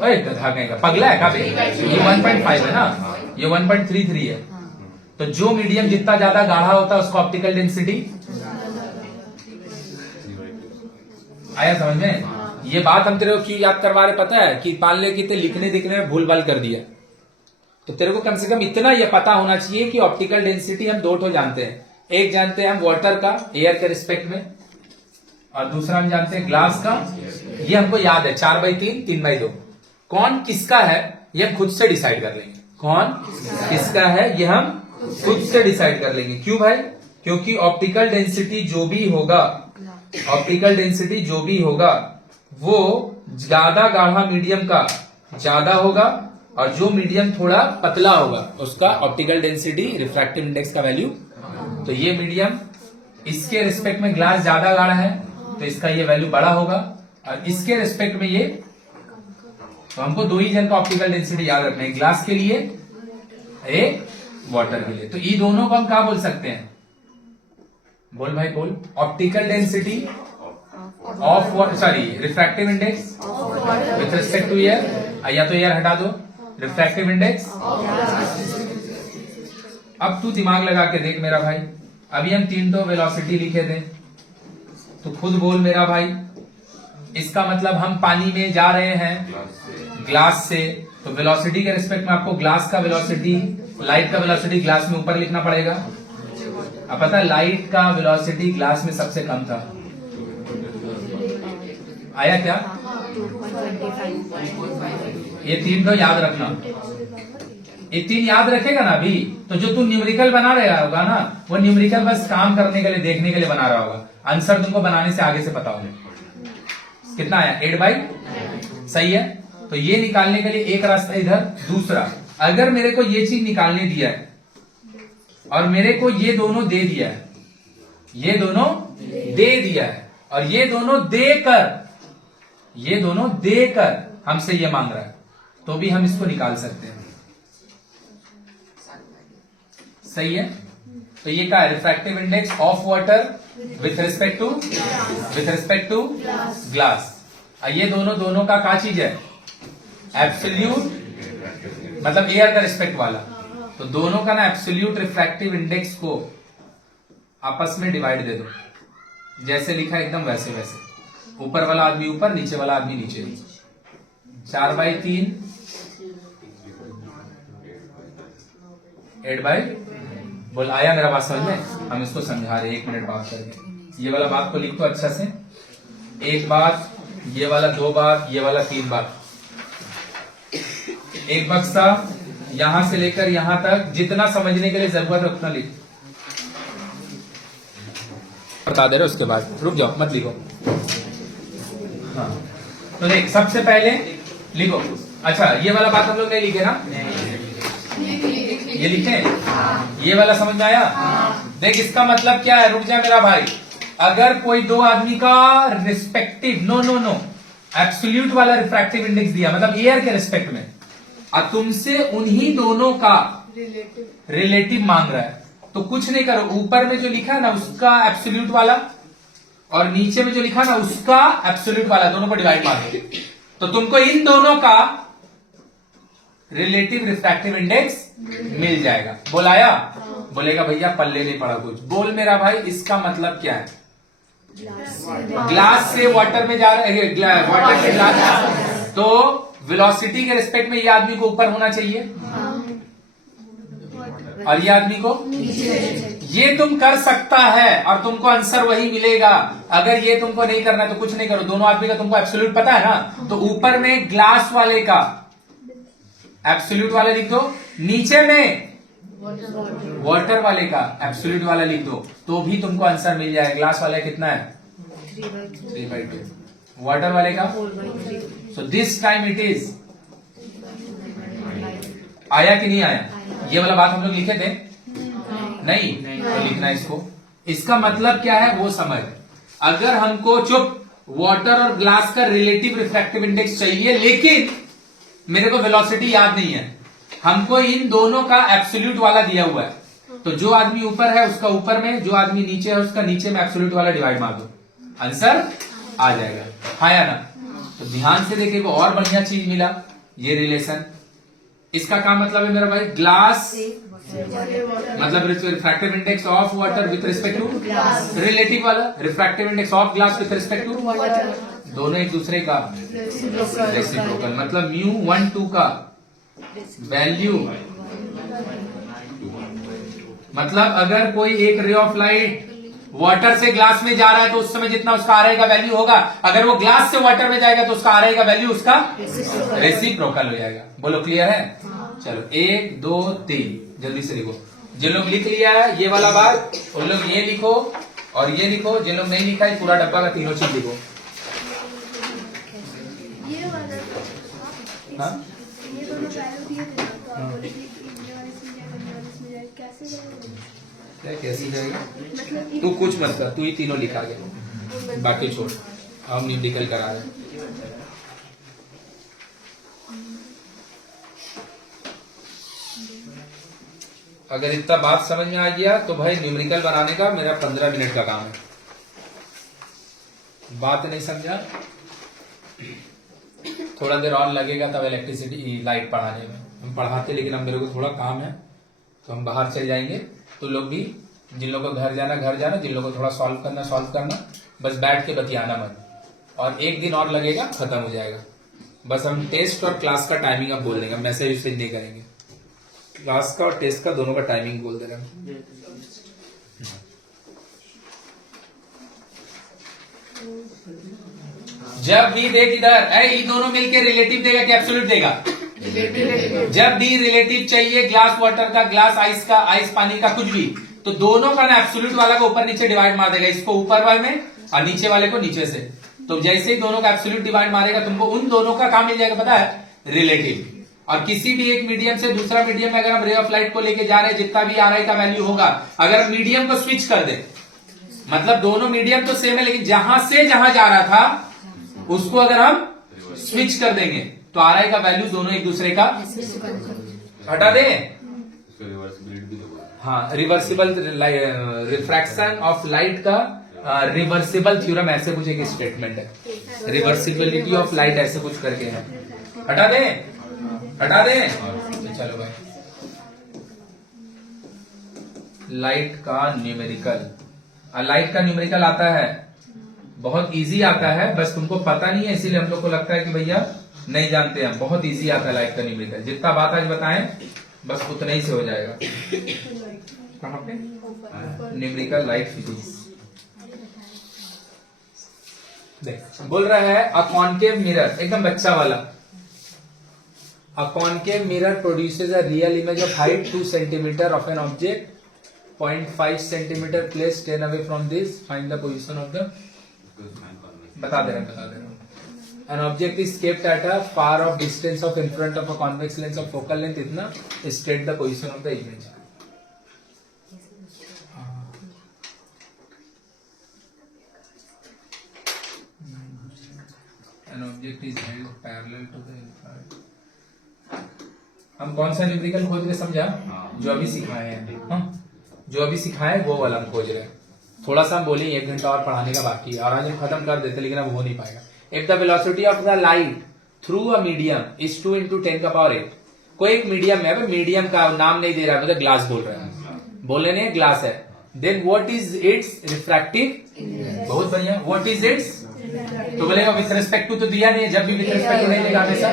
अरे गधा कहीं का पगला है का, ये 1.5 है ना, ये 1.33 है। तो जो मीडियम जितना ज्यादा गाढ़ा होता है उसका ऑप्टिकल डेंसिटी आया समझ में। ये बात हम तेरे को क्यों याद करवा रहे पता है, कि मान ले कि ते लिखने दिखने में भूल भाल कर दिया, तो तेरे को कम से कम इतना ये पता होना चाहिए कि ऑप्टिकल डेंसिटी हम 2 ठो जानते हैं। एक जानते हैं हम वाटर का एयर के रिस्पेक्ट में, और दूसरा हम जानते हैं ग्लास का। ये हमको याद है 4/3 3/2। कौन किसका है ये खुद से डिसाइड कर लेंगे, कौन किसका है ये हम खुद से डिसाइड कर लेंगे। क्यों भाई, क्योंकि ऑप्टिकल डेंसिटी जो भी होगा, ऑप्टिकल डेंसिटी जो भी होगा वो ज्यादा गाढ़ा मीडियम का ज्यादा होगा, और जो मीडियम थोड़ा पतला होगा उसका ऑप्टिकल डेंसिटी रिफ्रैक्टिव इंडेक्स का वैल्यू। तो ये मीडियम, इसके रिस्पेक्ट में ग्लास ज्यादा गाढ़ा है तो इसका ये वैल्यू बड़ा होगा, और इसके रिस्पेक्ट में ये, तो हमको 2 ही जन का ऑप्टिकल डेंसिटी याद रखना है, ग्लास के लिए एक वाटर के लिए। तो ये दोनों को हम क्या बोल सकते हैं, बोल भाई बोल, optical density of sorry refractive index with respect to air, या तो एयर हटा दो, रिफ्रैक्टिव इंडेक्स। अब तू दिमाग लगा के देख मेरा भाई, अभी हम 3 तो वेलोसिटी लिखे थे, तो खुद बोल मेरा भाई, इसका मतलब हम पानी में जा रहे हैं ग्लास से, तो वेलोसिटी के रिस्पेक्ट में आपको ग्लास का वेलोसिटी, लाइट का वेलोसिटी ग्लास में ऊपर लिखना पड़ेगा। अब पता है लाइट का वेलोसिटी ग्लास में सबसे कम था, आया क्या? ये 3 तो याद रखना, ये 3 याद रखेगा ना अभी, तो जो तू न्यूमेरिकल बना रहा होगा ना, वो न्यूमेरिकल बस काम करने के लिए, देखने के लिए बना रहा होगा, आंसर तुमको बनाने से आगे से पता होगा। कितना आया? 8/, सही है। तो ये निकालने के लिए एक रास्ता इधर, दूसरा अगर मेरे को ये चीज निकालने दिया है और मेरे को ये दोनों दे दिया है, ये दोनों दे दिया है, और ये दोनों देकर हमसे ये मांग रहा है, तो भी हम इसको निकाल सकते हैं। सही है। तो ये क्या है? Refractive index of water with respect to glass. ये दोनों का क्या चीज है? एब्सोल्यूट, मतलब एयर का रिस्पेक्ट वाला। तो दोनों का ना एब्सोल्यूट रिफ्रैक्टिव इंडेक्स को आपस में डिवाइड दे दो, जैसे लिखा एकदम वैसे वैसे, ऊपर वाला आदमी ऊपर, नीचे वाला आदमी नीचे। 4/3 8/, बोल आया मेरा बात समझ में? हम इसको समझा रहे 1 मिनट बात करके। ये वाला बात को लिख दो अच्छा से, 1 बार, ये वाला 2 बार, ये वाला 3 बार। एक बक्सा यहां से लेकर यहां तक, जितना समझने के लिए जरूरत है उतना लिख, बता दे रहे। उसके बाद रुक जाओ, मत लिखो। हाँ, तो देख सबसे पहले लिखो। अच्छा, ये वाला बात हम लोग नहीं लिखे ना? ये लिखे? ये वाला समझ में आया? देख इसका मतलब क्या है, रुक जा मेरा भाई। अगर कोई 2 आदमी का रिस्पेक्टिव, नो एब्सोल्यूट वाला रिफ्रैक्टिव इंडेक्स दिया, मतलब एयर के रिस्पेक्ट में, और तुमसे उन्हीं दोनों का रिलेटिव मांग रहा है, तो कुछ नहीं करो, ऊपर में जो लिखा है ना उसका एब्सोल्यूट वाला, और नीचे में जो लिखा ना उसका एब्सोल्यूट वाला, दोनों को डिवाइड मार दो, तो तुमको इन दोनों का रिलेटिव रिफ्रैक्टिव इंडेक्स मिल जाएगा। बोलाया? बोलेगा भैया पल्ले नहीं पड़ा कुछ। बोल मेरा भाई, इसका मतलब क्या है? ग्लास से वाटर में जा रहा है, वाटर से ग्लास, तो वेलोसिटी के रिस्पेक्ट में ये आदमी को ऊपर होना चाहिए और ये आदमी को ये तुम कर सकता है और तुमको आंसर वही मिलेगा। अगर ये तुमको नहीं करना है तो कुछ नहीं करो, दोनों आदमी का तुमको एब्सोल्यूट पता है ना, तो ऊपर में ग्लास वाले का एब्सोल्यूट वाला लिख दो, नीचे में वाटर वाले का एब्सोल्यूट वाला लिख दो, तो भी तुमको आंसर मिल जाएगा। ग्लास वाला कितना है? 3/2। वाटर वाले का? So this time it is, आया कि नहीं आया? ये वाला बात हम लोग लिखे थे नहीं, तो लिखना इसको। इसका मतलब क्या है वो समझ। अगर हमको चुप वाटर और ग्लास का रिलेटिव रिफ्रैक्टिव इंडेक्स चाहिए, लेकिन मेरे को वेलोसिटी याद नहीं है, हमको इन दोनों का एब्सोल्यूट वाला दिया हुआ है, तो जो आदमी ऊपर है उसका ऊपर में, जो आदमी नीचे है उसका नीचे में एब्सोल्यूट वाला डिवाइड मार दो, आंसर आ जाएगा। हाँ या ना? तो ध्यान से देखिए, को और बढ़िया चीज मिला, ये रिलेशन। इसका क्या मतलब है मेरा भाई? ग्लास मतलब refractive index of water with respect to relative वाला, refractive index of glass with respect to दोनों एक दूसरे का रेसिप्रोकल, मतलब μ1 का वैल्यू, मतलब अगर कोई एक रे ऑफ लाइट वाटर से ग्लास में जा रहा है तो उस समय जितना उसका आरआई का वैल्यू होगा, अगर वो ग्लास से वाटर में जाएगा तो उसका आरआई का वैल्यू उसका रेसिप्रोकल हो जाएगा। बोलो क्लियर है? चलो 1 2 3 जल्दी से लिखो। जिन लोग लिख लिया है ये वाला बात, उन लोग ये लिखो और ये लिखो। जिन लोग नहीं लिखा है पूरा डब्बा का तीनों चीज लिखो। ये वाला हाँ? ये दोनों वैल्यू दिए थे ना, तो आप बोले कि ये वाला इसमें जाएगा, ये वाला इसमें जाएगा, कैसे जाएगा? क्या कैसी जाएगा? मतलब तू कुछ मत कर, तू ही तीनों लिखा गया, बाकी छोड़, हम न्यूमेरिकल करा रहे। अगर इतना बात समझ में आ गया तो भाई न्यूमेरिकल बनाने का मेरा 15 मिनट का काम है। बात नहीं समझा? थोड़ा देर और लगेगा तब इलेक्ट्रिसिटी लाइट पढ़ाने में। हम पढ़ाते लेकिन अब मेरे को थोड़ा काम है तो हम बाहर चले जाएंगे। तो लोग भी, जिन लोगों को घर जाना, जिन लोगों को थोड़ा सॉल्व करना, बस बैठ के बतियाना मत। और एक दिन और लगेगा, खत्म हो जाएगा। बस हम टेस्ट और क्लास का टाइमिंग अब बोल देंगे, मैसेज वैसेज नहीं करेंगे। क्लास का और टेस्ट का दोनों का टाइमिंग बोल दे रहे हैं। जब भी देख इधर, ये दोनों मिलके रिलेटिव देगा कि एब्सोल्यूट देगा? जब भी रिलेटिव चाहिए, ग्लास वाटर का, ग्लास आइस का, आइस पानी का, कुछ भी, तो दोनों का ना एब्सोल्यूट वाला को ऊपर नीचे डिवाइड मार देगा, इसको ऊपर वाले में और नीचे वाले को नीचे से। तो जैसे ही दोनों का एब्सोल्यूट डिवाइड मारेगा, तुमको उन दोनों का काम मिल जाएगा, पता है, रिलेटिव। और किसी भी एक मीडियम से दूसरा मीडियम में अगर हम रे ऑफ लाइट को लेके जा रहे हैं, जितना भी आर का वैल्यू होगा, अगर मीडियम को स्विच कर दे, मतलब दोनों मीडियम तो सेम है लेकिन जहां से जहां जा रहा था उसको अगर हम स्विच कर देंगे तो आर का वैल्यू दोनों एक दूसरे का हटा दे। हाँ, रिवर्सिबल रिफ्रैक्शन ऑफ लाइट का रिवर्सिबल थ्योरम ऐसे कुछ एक स्टेटमेंट है, रिवर्सिबिलिटी ऑफ लाइट ऐसे कुछ करके है। हटा दे, हटा दे। चलो भाई, लाइट का न्यूमेरिकल, लाइट का न्यूमेरिकल आता है, बहुत इजी आता है, बस तुमको पता नहीं है इसीलिए हम लोग को लगता है कि भैया नहीं जानते हैं। बहुत इजी आता है लाइट का न्यूमेरिकल, जितना बात आज बताएं बस उतना ही से हो जाएगा। कहाँ पे? Numerical light physics. देख, बोल रहा है अ कॉनकेव मिरर, एकदम बच्चा वाला। A concave mirror produces a real image of height 2 centimetre of an object 0.5 centimetre place 10 away from this, find the position of the, बता दे रहा हूं। An object is kept at a far off distance of in front of a convex lens of focal length, इतना state the position of the image. An object is held parallel to the infrared. हम कौन सा numerical खोज रहे, समझा? जो अभी सिखाए हैं, हाँ, जो अभी सिखाए वो वाला हम खोज रहे हैं। थोड़ा सा हम बोले 1 घंटा और पढ़ाने का बाकी है और आज हम खत्म कर देते, लेकिन अब हो नहीं पाएगा। If the velocity of the light through a medium is 2 into 10 का पावर 8, कोई एक मीडियम है, मीडियम का नाम नहीं दे रहा है, मतलब ग्लास बोल रहा है, बोले नहीं ग्लास है। Then what is its refractive? बहुत बढ़िया, what is its? तो बोलेगा विथ रिस्पेक्ट टू, तो दिया नहीं है, जब भी विथ रिस्पेक्ट टू नहीं देगा हमेशा।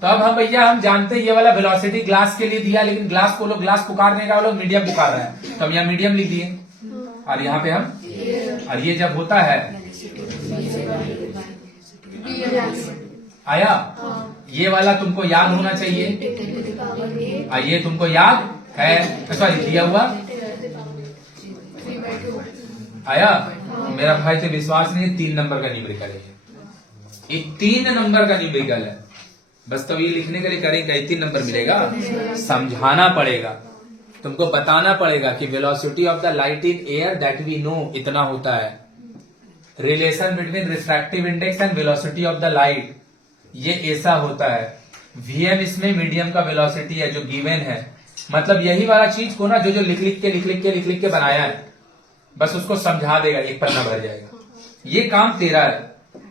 तो अब हम भैया हम जानते हैं ये वाला वेलोसिटी ग्लास के लिए दिया, लेकिन ग्लास को लोग ग्लास पुकारने का, वो लोग मीडियम पुकार रहे हैं, तो हम यहाँ मीडियम लिख दिए और यहाँ पे हम, और ये जब होता है आया, ये वाला तुमको याद होना चाहिए, और ये तुमको याद है, सॉरी दिया हुआ आया। मेरा भाई तो विश्वास नहीं है, 3 नंबर का न्यूमेरिकल है ये 3 नंबर का न्यूमेरिकल है। बस तो ये लिखने के लिए करेंगे 3 नंबर मिलेगा, समझाना पड़ेगा, तुमको बताना पड़ेगा कि velocity of the light in air that we know इतना होता है, relation between refractive index and velocity of the light ये ऐसा होता है। वीएम इसमें मीडियम का वेलोसिटी है जो गिवन है, मतलब यही वाला चीज को ना जो लिख लिख के बनाया है, बस उसको समझा देगा, एक पन्ना भर जाएगा। ये काम तेरा है।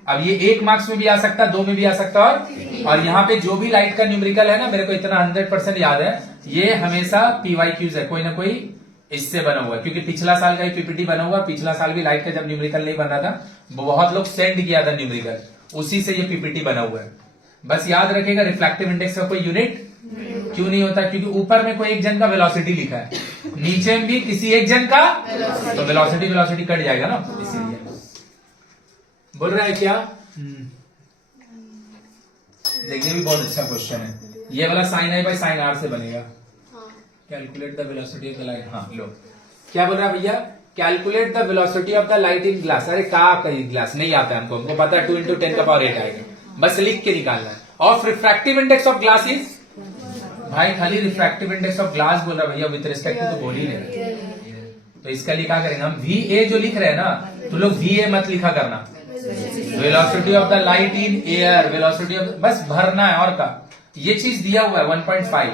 अब ये 1 मार्क्स में भी आ सकता है, 2 में भी आ सकता है। और यहाँ पे जो भी लाइट का न्यूमेरिकल है ना, मेरे को इतना 100% याद है, ये हमेशा PYQs है, कोई ना कोई इससे बना हुआ है, क्योंकि पिछला साल का ही पीपीटी बना हुआ। पिछला साल भी लाइट का जब न्यूमेरिकल नहीं बन रहा था, बहुत लोग सेंड किया था न्यूमेरिकल, उसी से ये पीपीटी बना हुआ है। बस याद रखेगा, रिफ्लेक्टिव इंडेक्स का कोई यूनिट क्यों नहीं होता, क्योंकि ऊपर में कोई एक जन का वेलोसिटी लिखा है, नीचे में भी किसी एक जन का, तो वेलोसिटी कट जाएगा ना, इसीलिए। बोल रहा है क्या? देखिए भी बहुत अच्छा क्वेश्चन है ये वाला। Sine I by sine R से बनेगा। Calculate the velocity of the light. हाँ लो, क्या बोल रहा है भैया? Calculate the velocity of the light in glass. अरे कई ग्लास नहीं आता है हमको पता है 2 into 10 का पावर 8 आएगा, बस लिख के निकालना है। Of refractive index of glass is, भाई खाली रिफ्रैक्टिव इंडेक्स ऑफ ग्लास बोल रहा भैया, विद रिस्पेक्ट टू तो बोल ही नहीं। तो इसका लिए क्या करेंगे हम, VA जो लिख रहे हैं ना, तो लोग VA मत लिखा करना, velocity of the light in air, velocity of, बस भरना है। और का ये चीज दिया हुआ है 1.5,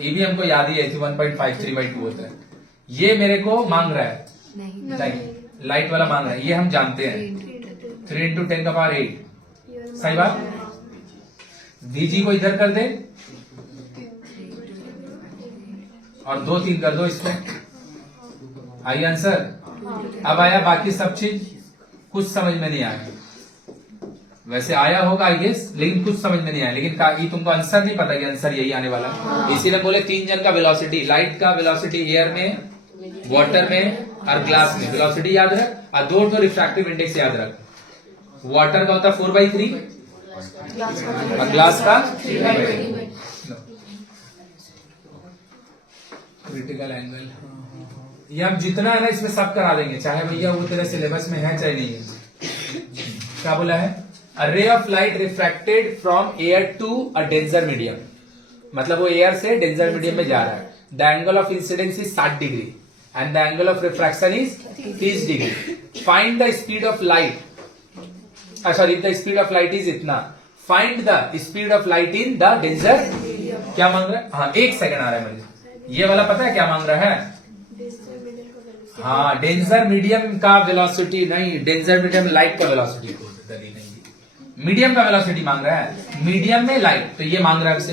ये भी हमको याद ही है कि 1.5 3/2 होता है। ये मेरे को मांग रहा है, लाइट वाला मांग रहा है, ये हम जानते हैं। 3 इंटू 10 का पावर 8। ये वाला सही बात। VG को इधर कर दे और 2 3 कर दो इसमें, आई आंसर। अब आया बाकी सब चीज, कुछ समझ में नहीं आया। वैसे आया होगा आई गेस, लेकिन कुछ समझ में नहीं आया। लेकिन ये तुमको आंसर नहीं पता कि आंसर यही आने वाला, इसीलिए बोले 3 जन का वेलोसिटी, लाइट का वेलोसिटी एयर में, वाटर में और ग्लास में वेलोसिटी याद रख, और 2 रिफ्रैक्टिव इंडेक्स याद रख। वाटर का होता है 4/3 और ग्लास का 3/3। क्रिटिकल एंगल ये अब जितना है ना इसमें सब करा देंगे, चाहे भैया वो तेरे सिलेबस में है चाहे नहीं है। क्या बोला है? A ray of light refracted from air to a denser medium, मतलब वो एयर से डेंसर मीडियम में जा रहा है। The angle of incidence is 60 degree and the angle of refraction is 30 degree. Find the speed of light, sorry the speed of light is इतना, find the speed of light in the denser. क्या मांग रहा है? हाँ 1 second आ रहा है मुझे, ये वाला पता है क्या मांग रहा है? हाँ डेंसर मीडियम का वेलोसिटी नहीं, डेंसर मीडियम लाइट का वेलोसिटी, मीडियम का वेलोसिटी मांग रहा है, मीडियम में लाइट, तो ये मांग रहा है उसे।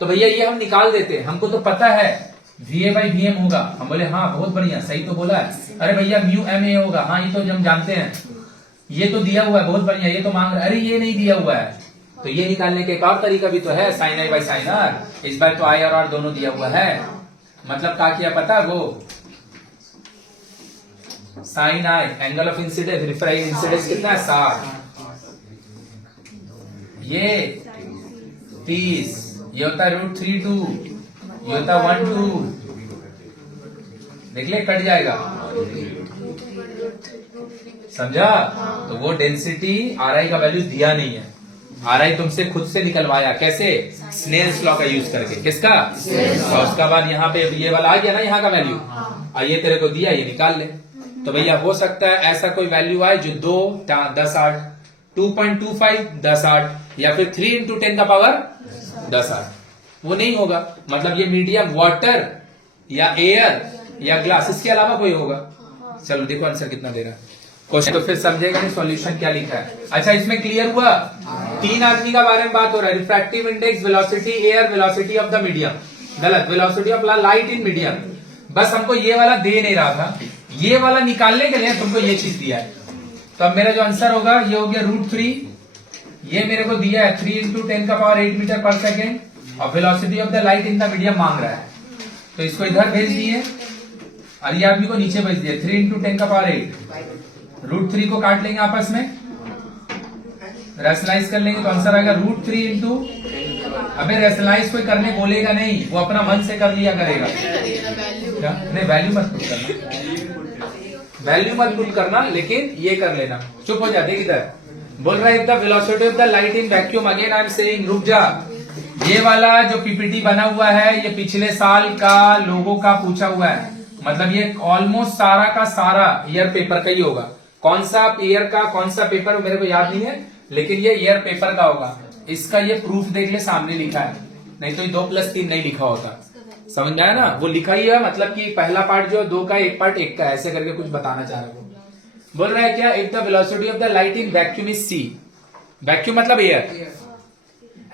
तो भैया ये हम निकाल देते हैं, हमको तो पता है VA/VM होगा। हम बोले हाँ बहुत बढ़िया, सही तो बोला है। अरे भैया μMA होगा, हाँ ये तो हम जानते हैं, ये तो दिया हुआ है, बहुत बढ़िया, ये तो मांग रहा है। अरे ये नहीं दिया हुआ है, तो ये निकालने के एक और तरीका भी तो है, sin I/sin R। इस बार तो I और R दोनों दिया हुआ है, मतलब क्या किया पता, वो sin I angle of incidence, refractive incidence कितना है 60, ये 30, ये होता है √32, ये होता है 1/2, देख ले कट जाएगा, समझा? तो वो डेंसिटी RI का वैल्यू दिया नहीं है, RI तुमसे खुद से निकलवाया, कैसे? स्नेल्स लॉ का यूज करके। किसका? और उसका बाद यहाँ पे ये वाला आ गया ना यहाँ का वैल्यू, ये तेरे को दिया, ये निकाल ले। तो भैया हो सकता है ऐसा कोई वैल्यू आए जो 2 10 8, 2.25 10 8, या फिर 3 इंटू 10 का पावर 10 8, वो नहीं होगा। मतलब ये मीडियम वाटर या एयर या ग्लास, इसके अलावा कोई होगा। चलो देखो आंसर कितना दे रहा है क्वेश्चन, तो फिर समझेगा नहीं सॉल्यूशन क्या लिखा है। अच्छा इसमें क्लियर हुआ? 3 आदमी का बारे में बात हो रहा है, refractive index, velocity air, velocity of the medium, गलत, velocity of light in medium. बस हमको ये वाला दे नहीं रहा था, ये वाला निकालने के लिए तुमको ये चीज दिया है। तो अब मेरा जो आंसर होगा ये हो गया √3, ये मेरे को दिया है 3 इंटू 10 का पावर 8 मीटर पर सेकेंड, और velocity of the light in the medium मांग रहा है, तो इसको इधर भेज दिए और ये आदमी को नीचे भेज दिया 3 इंटू 10 का पावर 8। √3 को काट लेंगे आपस में, रैशनलाइज कर लेंगे तो आंसर आएगा √3 इंटू, अबे रैशनलाइज कोई करने बोलेगा नहीं, वो अपना मन से कर लिया करेगा। क्या? नहीं वैल्यू मत पुट करना, वैल्यू मत पुट करना, लेकिन ये कर लेना। चुप हो जा, देख इधर बोल रहा है the velocity of the light in vacuum, again I am saying, रुक जा। ये वाला जो पीपीटी बना हुआ है ये पिछले साल का लोगों का पूछा हुआ है, मतलब ये ऑलमोस्ट सारा का सारा ईयर पेपर का ही होगा। कौन सा ईयर का कौन सा पेपर मेरे को याद नहीं है, लेकिन ये ईयर पेपर का होगा। इसका ये प्रूफ देख ले, सामने लिखा है, नहीं तो 2+3 नहीं लिखा होता। समझ में आया ना? वो लिखा ही है, मतलब कि पहला पार्ट जो 2 का, एक पार्ट 1 का, ऐसे करके कुछ बताना चाह रहा है। बोल रहा है क्या, if the velocity of the light in vacuum is c, vacuum मतलब air,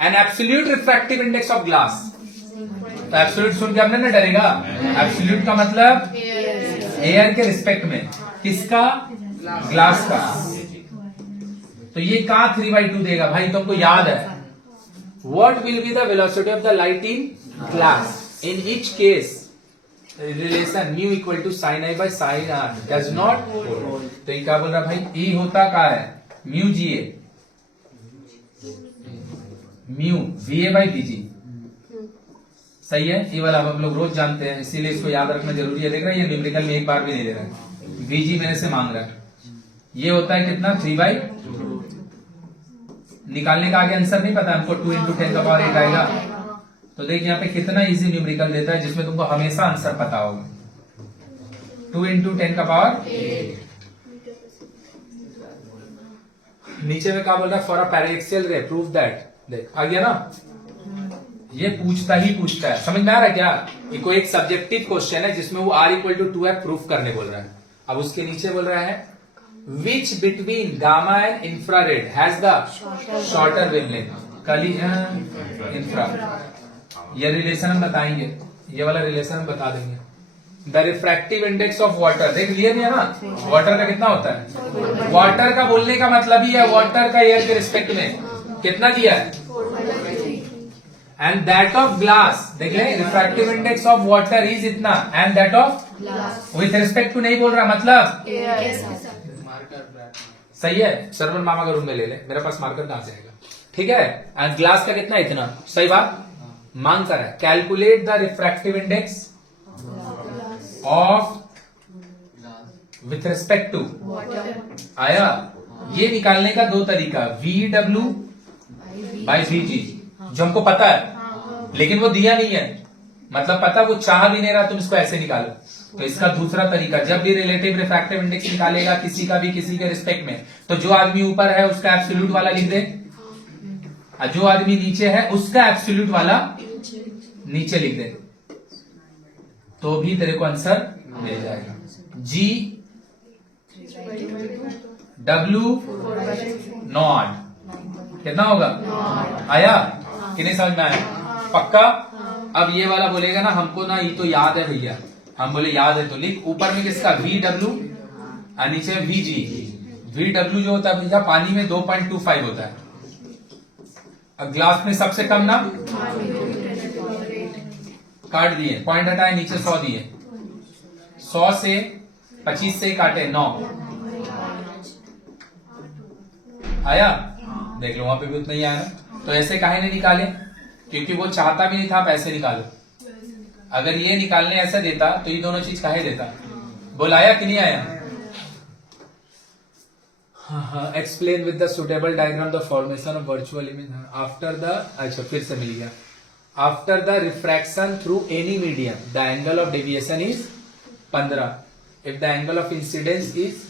an absolute refractive index of glass. तो एब्सोल्यूट सुन के हमने ना डरेगा, एब्सोल्यूट का मतलब एयर के रिस्पेक्ट में, किसका? ग्लास का। तो ये कहां 3/2 देगा भाई, तुमको याद है? What will be the velocity of the light in glass in each case, relation mu equal to sin I/sin R does not. तो ये क्या बोल रहा भाई, ई होता क्या है? म्यू GA, म्यू VA/VG, सही है। ये वाला हम लोग रोज जानते हैं, इसीलिए इसको याद रखना जरूरी है। देख रहा है ये न्यूमेरिकल में एक बार भी नहीं दे रहा है, VG मेरे से मांग रहा है। ये होता है कितना? 3/2। निकालने का आगे आंसर नहीं पता हमको, 2 इंटू 10 का पावर 8 आएगा। तो देख यहाँ पे कितना इजी न्यूमेरिकल देता है जिसमें तुमको हमेशा आंसर पता होगा। 2 इंटू 10 का पावर 8। नीचे में क्या बोल रहा है? फॉर अ पैराएक्सियल रे प्रूव दैट, देख आ गया ना, ये पूछता ही पूछता है। समझ में आ रहा है क्या? ये कोई एक सब्जेक्टिव क्वेश्चन है जिसमें वो R = 2F प्रूफ करने बोल रहा है। अब उसके नीचे बोल रहा है which between gamma and infrared has the shorter wavelength, collision infra. ये रिलेशन हम बताएंगे, ये वाला रिलेशन हम बता देंगे। The refractive index of water, देख लिया नहीं है ना, वाटर का कितना होता है, वाटर का बोलने का मतलब ही है वाटर का एयर के रिस्पेक्ट में कितना दिया है, एंड दैट ऑफ ग्लास, देख ले refractive index of water is इतना, and that of with respect to नहीं बोल रहा, मतलब सही है। सरवन मामा का रूम में ले ले, मेरे पास मार्कर कहां से आएगा, ठीक है। एंड ग्लास का कितना, इतना, सही बात मांग कर रहा है। Calculate the refractive index of with respect to, आया। ये निकालने का दो तरीका, VW बाई VG, जो हमको पता है लेकिन वो दिया नहीं है, मतलब पता वो चाह भी नहीं रहा, तुम इसको ऐसे निकालो। तो इसका दूसरा तरीका, जब भी रिलेटिव रिफ्रैक्टिव इंडेक्स निकालेगा किसी का भी किसी के रिस्पेक्ट में, तो जो आदमी ऊपर है उसका एब्सोल्यूट वाला लिख दे, और जो आदमी नीचे है उसका एब्सोल्यूट वाला नीचे लिख दे, तो भी तेरे को आंसर मिल जाएगा। GW नॉट कितना होगा, आया कि नहीं समझ में आया, पक्का। अब ये वाला बोलेगा ना हमको ना ये तो याद है भैया, हम बोले याद है तो लिख, ऊपर में किसका VW और नीचे VG। VW जो होता है भैया पानी में 2.25 होता है, अब ग्लास में सबसे कम ना, काट दिए, पॉइंट हटाए, नीचे 100 दिए, 100 से 25 से काटे 9, आया, देख लो वहां पे भी उतना ही आया ना। तो ऐसे काहे नहीं निकाले, क्योंकि वो चाहता भी नहीं था पैसे निकालो। अगर ये निकालने ऐसा देता तो ये दोनों चीज काहे देता, बोल आया कि नहीं आया। Explain with the suitable diagram the formation of virtual image after the, अच्छा फिर से मिल गया, after the refraction through any medium the angle of deviation is 15, if the angle of incidence is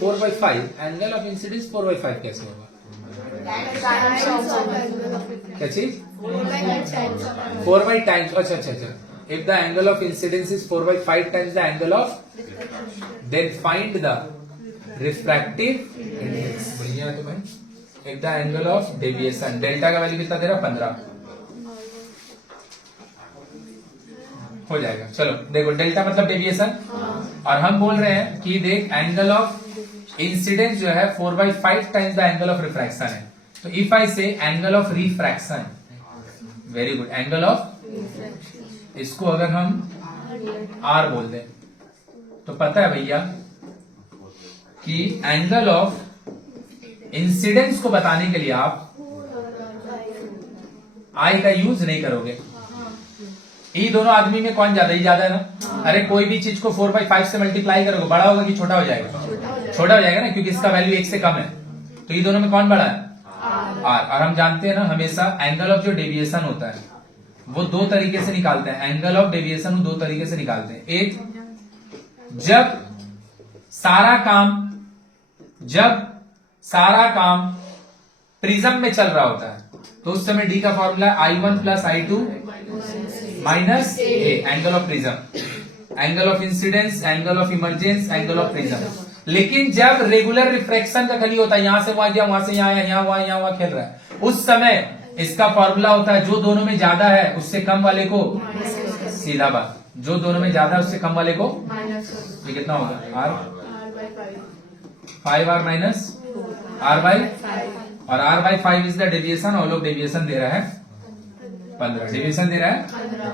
4/5, angle of incidence 4/5 कैसे होगा, क्या चीज 4 times, अच्छा अच्छा अच्छा, if the angle of incidence is 4/5 times the angle of, then find the refractive index, बढ़िया है तो भाई, if the angle of deviation, delta का वैल्यू कितना दे रहा, 15 हो जाएगा। चलो देखो डेल्टा मतलब डेविएशन, और हम बोल रहे हैं कि देख एंगल ऑफ इंसिडेंस जो है 4/5 times the angle of refraction है, तो इफ आई से angle of refraction, very good, angle of, इसको अगर हम R बोल दें तो पता है भैया कि एंगल ऑफ इंसिडेंस को बताने के लिए आप I का यूज नहीं करोगे। ये दोनों आदमी में कौन ज्यादा, ही ज्यादा है ना, अरे कोई भी चीज को 4/5 से मल्टीप्लाई करोगे, बड़ा होगा कि छोटा हो जाएगा, छोटा हो जाएगा ना, क्योंकि इसका वैल्यू 1 से कम है, तो ये दोनों में कौन बड़ा है, R। और हम जानते हैं ना हमेशा एंगल ऑफ जो डेविएशन होता है वो दो तरीके से निकालते हैं, एंगल ऑफ डेविएशन वो दो तरीके से निकालते हैं। एक, जब सारा काम प्रिज्म में चल रहा होता है तो उस समय D का formula I1 plus I2 minus A, angle of prism, angle of incidence, angle of emergence, angle of prism. लेकिन जब रेगुलर रिफ्रैक्शन का खाली होता है, यहां से वहां गया, वहां से यहां आया, यहां वहां खेल रहा है, उस समय इसका फॉर्मूला होता है जो दोनों में ज्यादा है उससे कम वाले को, सीधा बात, जो दोनों में ज्यादा है उससे कम वाले को, ये कितना होगा, R5R माइनस R/5, और R/5 इज द डेविएशन, और लोग डेविएशन दे रहा है 15, डेविएशन दे रहा है,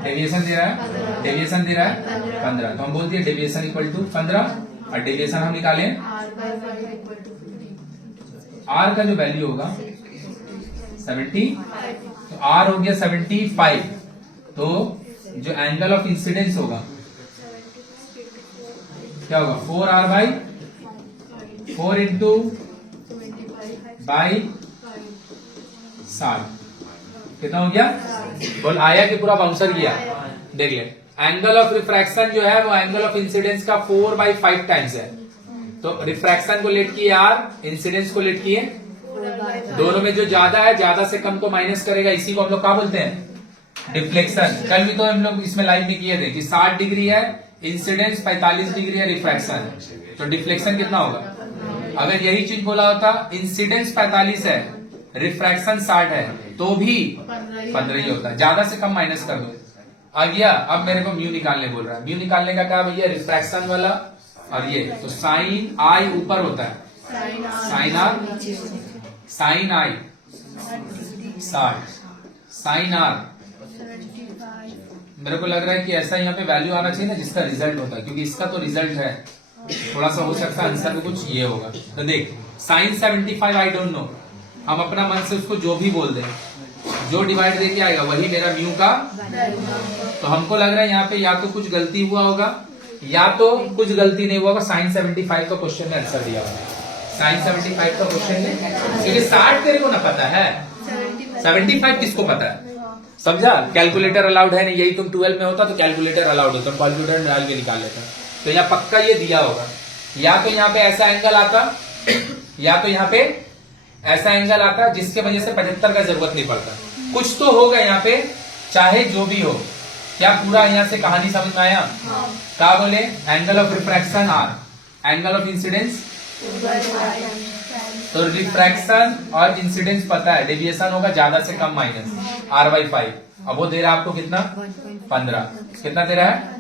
डेविएशन दे रहा है, डेविएशन दे रहा है 15, तो हम बोलते हैं डेविएशन इक्वल टू 15, और डेविएशन हम निकालें, R का जो वैल्यू होगा 70, तो R हो गया 75, तो जो एंगल ऑफ इंसिडेंस होगा क्या होगा, 4R/4 इंटू बाई 60, कितना हो गया, बोल आया कि पूरा बाउंसर किया, देख ले एंगल ऑफ रिफ्रैक्शन जो है वो एंगल ऑफ इंसिडेंस का 4/5 टाइम्स है, तो रिफ्रैक्शन को लेट किए R, इंसिडेंस को लेट किए, दोनों में जो ज्यादा है ज्यादा से कम को माइनस करेगा, इसी को हम लोग क्या बोलते हैं, डिफ्लेक्शन। कल भी तो हम लोग इसमें लाइव में किए थे कि 60 डिग्री है, इंसिडेंस 45 डिग्री है, रिफ्रैक्शन है, तो डिफ्लेक्शन कितना होगा? अगर यही चीज बोला होता इंसिडेंस 45 है, रिफ्रैक्शन 60 है, तो भी 15 ही होता है। ज्यादा से कम माइनस कर दो, आ गया। अब मेरे को म्यू निकालने बोल रहा है। म्यू निकालने का क्या भैया? रिफ्रैक्शन वाला और ये, तो साइन आई ऊपर होता है, sine R, sine I 60, sine R. मेरे को लग रहा है कि ऐसा यहाँ पे वैल्यू आना चाहिए ना जिसका रिजल्ट होता है, क्योंकि इसका तो रिजल्ट है, थोड़ा सा हो सकता है आंसर में कुछ ये होगा। तो देख साइन 75 आई डोंट नो, हम अपना मन से उसको जो भी बोल दें, जो डिवाइड देके आएगा वही मेरा म्यू का। तो हमको लग रहा है यहाँ पे या तो कुछ गलती हुआ होगा या तो कुछ गलती नहीं हुआ होगा। साइन 75 का क्वेश्चन में आंसर दिया होगा, साइन 75 का क्वेश्चन में, क्योंकि 60 तेरे को ना पता है, 75 किसको पता है? समझा? कैलकुलेटर अलाउड है नहीं, यही तुम 12 में होता तो कैलकुलेटर अलाउड होता, कैलकुलेटर में डाल के निकाल लेता। तो यहाँ पक्का ये दिया होगा, या तो यहाँ पे ऐसा एंगल आता, या तो यहाँ पे ऐसा एंगल आता जिसके वजह से 75 का जरूरत नहीं पड़ता। कुछ तो होगा यहाँ पे, चाहे जो भी हो। क्या पूरा यहाँ से कहानी समझ में आया? क्या बोले? Angle of refraction R, angle of incidence, तो रिफ्रैक्शन और इंसिडेंस पता है, डेविएशन होगा ज्यादा से कम माइनस R/5। अब वो दे रहा है आपको कितना? 15। कितना दे रहा है?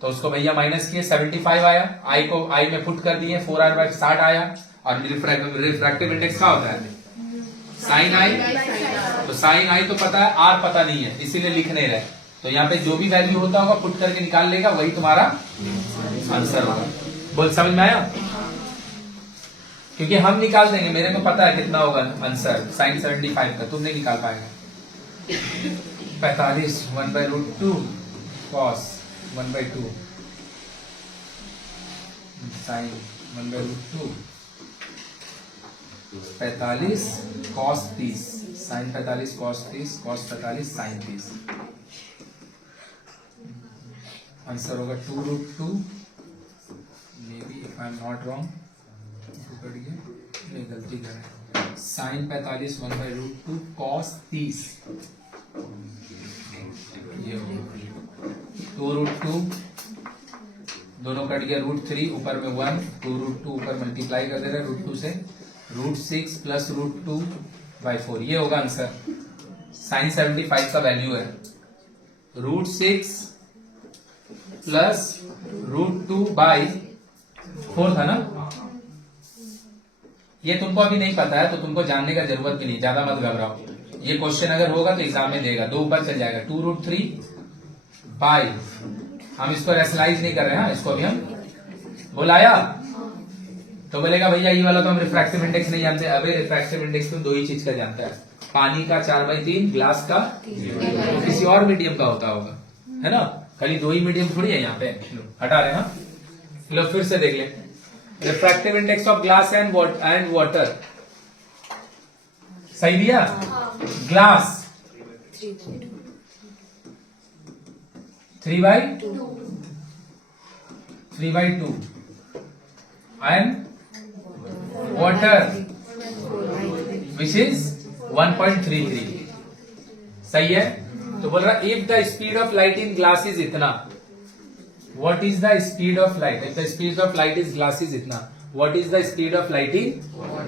तो उसको भैया माइनस किए, 75 आया, आई को आई में पुट कर दिए, 4R/60 आया। और रिफ्रैक्टिव इंडेक्स क्या होता है? साइन आई। तो साइन आई तो पता है, आर पता नहीं है, इसीलिए लिख नहीं रहे। तो यहाँ पे जो भी वैल्यू होता होगा पुट करके निकाल लेगा, वही तुम्हारा आंसर होगा। बोल समझ में आया? क्योंकि हम निकाल देंगे, मेरे को पता है कितना होगा आंसर साइन 75 का, तुम नहीं निकाल पाएगा। 45 1/√2 cos 1/2 sine 1/√2 45 cos 30 sine 45 cos 30 cos 45 sine 30। Answer होगा 2√2, may be if I am not wrong, नहीं गलती कर रहे हैं। साइन 45 1/√2 cos 30, ये 2√2, दोनों कट गया, √3 ऊपर में 1, 2√2 ऊपर मल्टीप्लाई कर दे रहे √2 से, √6 प्लस √2/4, ये होगा आंसर। साइन 75 का वैल्यू है √6 प्लस √2/4 था ना। ये तुमको अभी नहीं पता है तो तुमको जानने का जरूरत भी नहीं, ज्यादा मत घबराओ। ये क्वेश्चन अगर होगा तो एग्जाम में देगा, 2 ऊपर चल जाएगा, 2√3/, हम इसको रेशनलाइज नहीं कर रहे हैं, इसको अभी हम बुलाया तो बोलेगा भैया ये वाला तो हम रिफ्रैक्टिव इंडेक्स नहीं जानते। अबे रिफ्रैक्टिव इंडेक्स में 2 ही चीज का जानता है, पानी का 4/3, ग्लास का, तो किसी और मीडियम का होता होगा, है ना? खाली 2 ही मीडियम थोड़ी है यहाँ पे, हटा रहे हैं। लो फिर से देख ले, refractive index of glass and water, सही दिया? Glass 3/2 and water which is 1.33, सही है? तो बोल रहा if the speed of light in glass is इतना, what is the speed of light? If the speed of light is glass is इतना, what is the speed of light in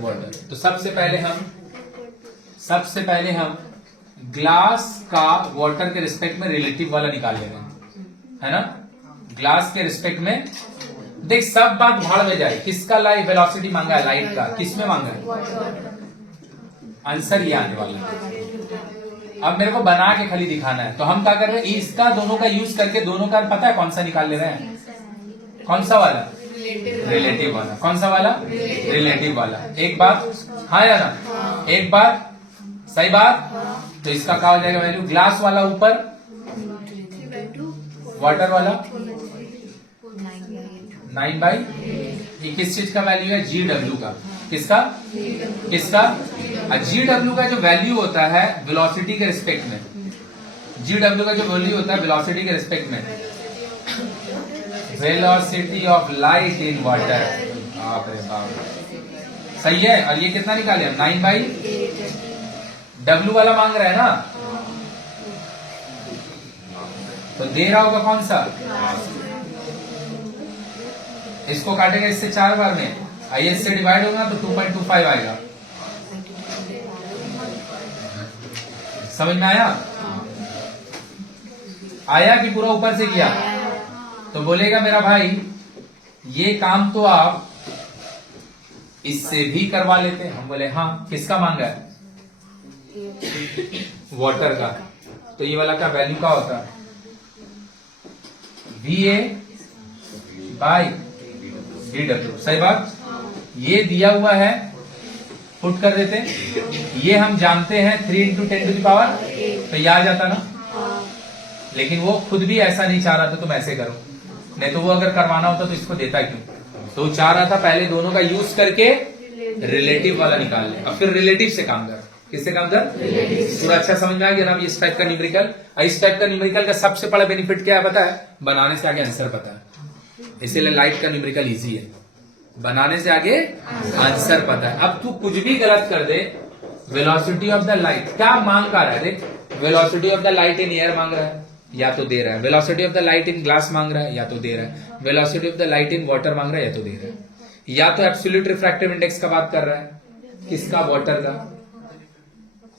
water? तो सबसे पहले हम ग्लास का water के respect में relative वाला निकाल लेंगे, है ना? ग्लास के रिस्पेक्ट में देख, सब बात भाड़ में जाए, किसका लाइट वेलोसिटी मांगा है? लाइट का। किस में मांगा है? आंसर ये आने वाला है। अब मेरे को बना के खाली दिखाना है, तो हम क्या कर रहे हैं, इसका दोनों का यूज करके दोनों का पता है कौन सा निकाल ले रहे हैं? कौन सा वाला? रिलेटिव वाला। कौन सा वाला? रिलेटिव वाला। एक बात हाँ या ना? एक बात सही बात। तो इसका क्या हो जाएगा वैल्यू? ग्लास वाला ऊपर, वाटर वाला 9/, ये किस चीज का वैल्यू है? GW का। किसका? GW का जो वैल्यू होता है वेलोसिटी के रिस्पेक्ट में, GW का जो वैल्यू होता है वेलोसिटी के रिस्पेक्ट में, velocity of light in water. बाप रे बाप, सही है। और ये कितना निकाले हम? 9/, W वाला मांग रहा है ना, तो दे रहा होगा कौन सा? इसको काटेगा इससे 4 बार में, IS से डिवाइड होगा तो 2.25 आएगा। समझ में आया? आया कि पूरा ऊपर से किया? तो बोलेगा मेरा भाई ये काम तो आप इससे भी करवा लेते हैं। हम बोले हाँ। किसका मांगा है? वाटर का। तो ये वाला का वैल्यू क्या होता है? VA by DW। सही बात। ये दिया हुआ है, पुट कर देते। ये हम जानते हैं 3 × 10⁻, तो ये आ जाता ना। लेकिन वो खुद भी ऐसा नहीं चाह रहा था तुम ऐसे करो, नहीं तो वो अगर करवाना होता तो इसको देता क्यों? तो वो चाह रहा था पहले दोनों का यूज करके रिलेटिव वाला निकाल ले, अब फिर रिलेटिव से काम कर। किससे काम कर? पूरा अच्छा समझ में आ गया ना इस टाइप का न्यूमेरिकल। इस टाइप का न्यूमेरिकल का सबसे बड़ा बेनिफिट क्या है पता है? बनाने से आगे आंसर पता है। इसीलिए लाइट का न्यूमेरिकल इजी है, बनाने से आगे आंसर पता है। अब तू कुछ भी गलत कर दे, वेलोसिटी ऑफ द लाइट क्या मांग कर रहा है? देख, velocity of the light in air मांग रहा है, या तो दे रहा है। Velocity of the light in glass मांग रहा है, या तो दे रहा है। Velocity of the light in water मांग रहा है, या तो दे रहा है। या तो एब्सोल्यूट रिफ्रैक्टिव इंडेक्स का बात कर रहा है, किसका? वाटर का।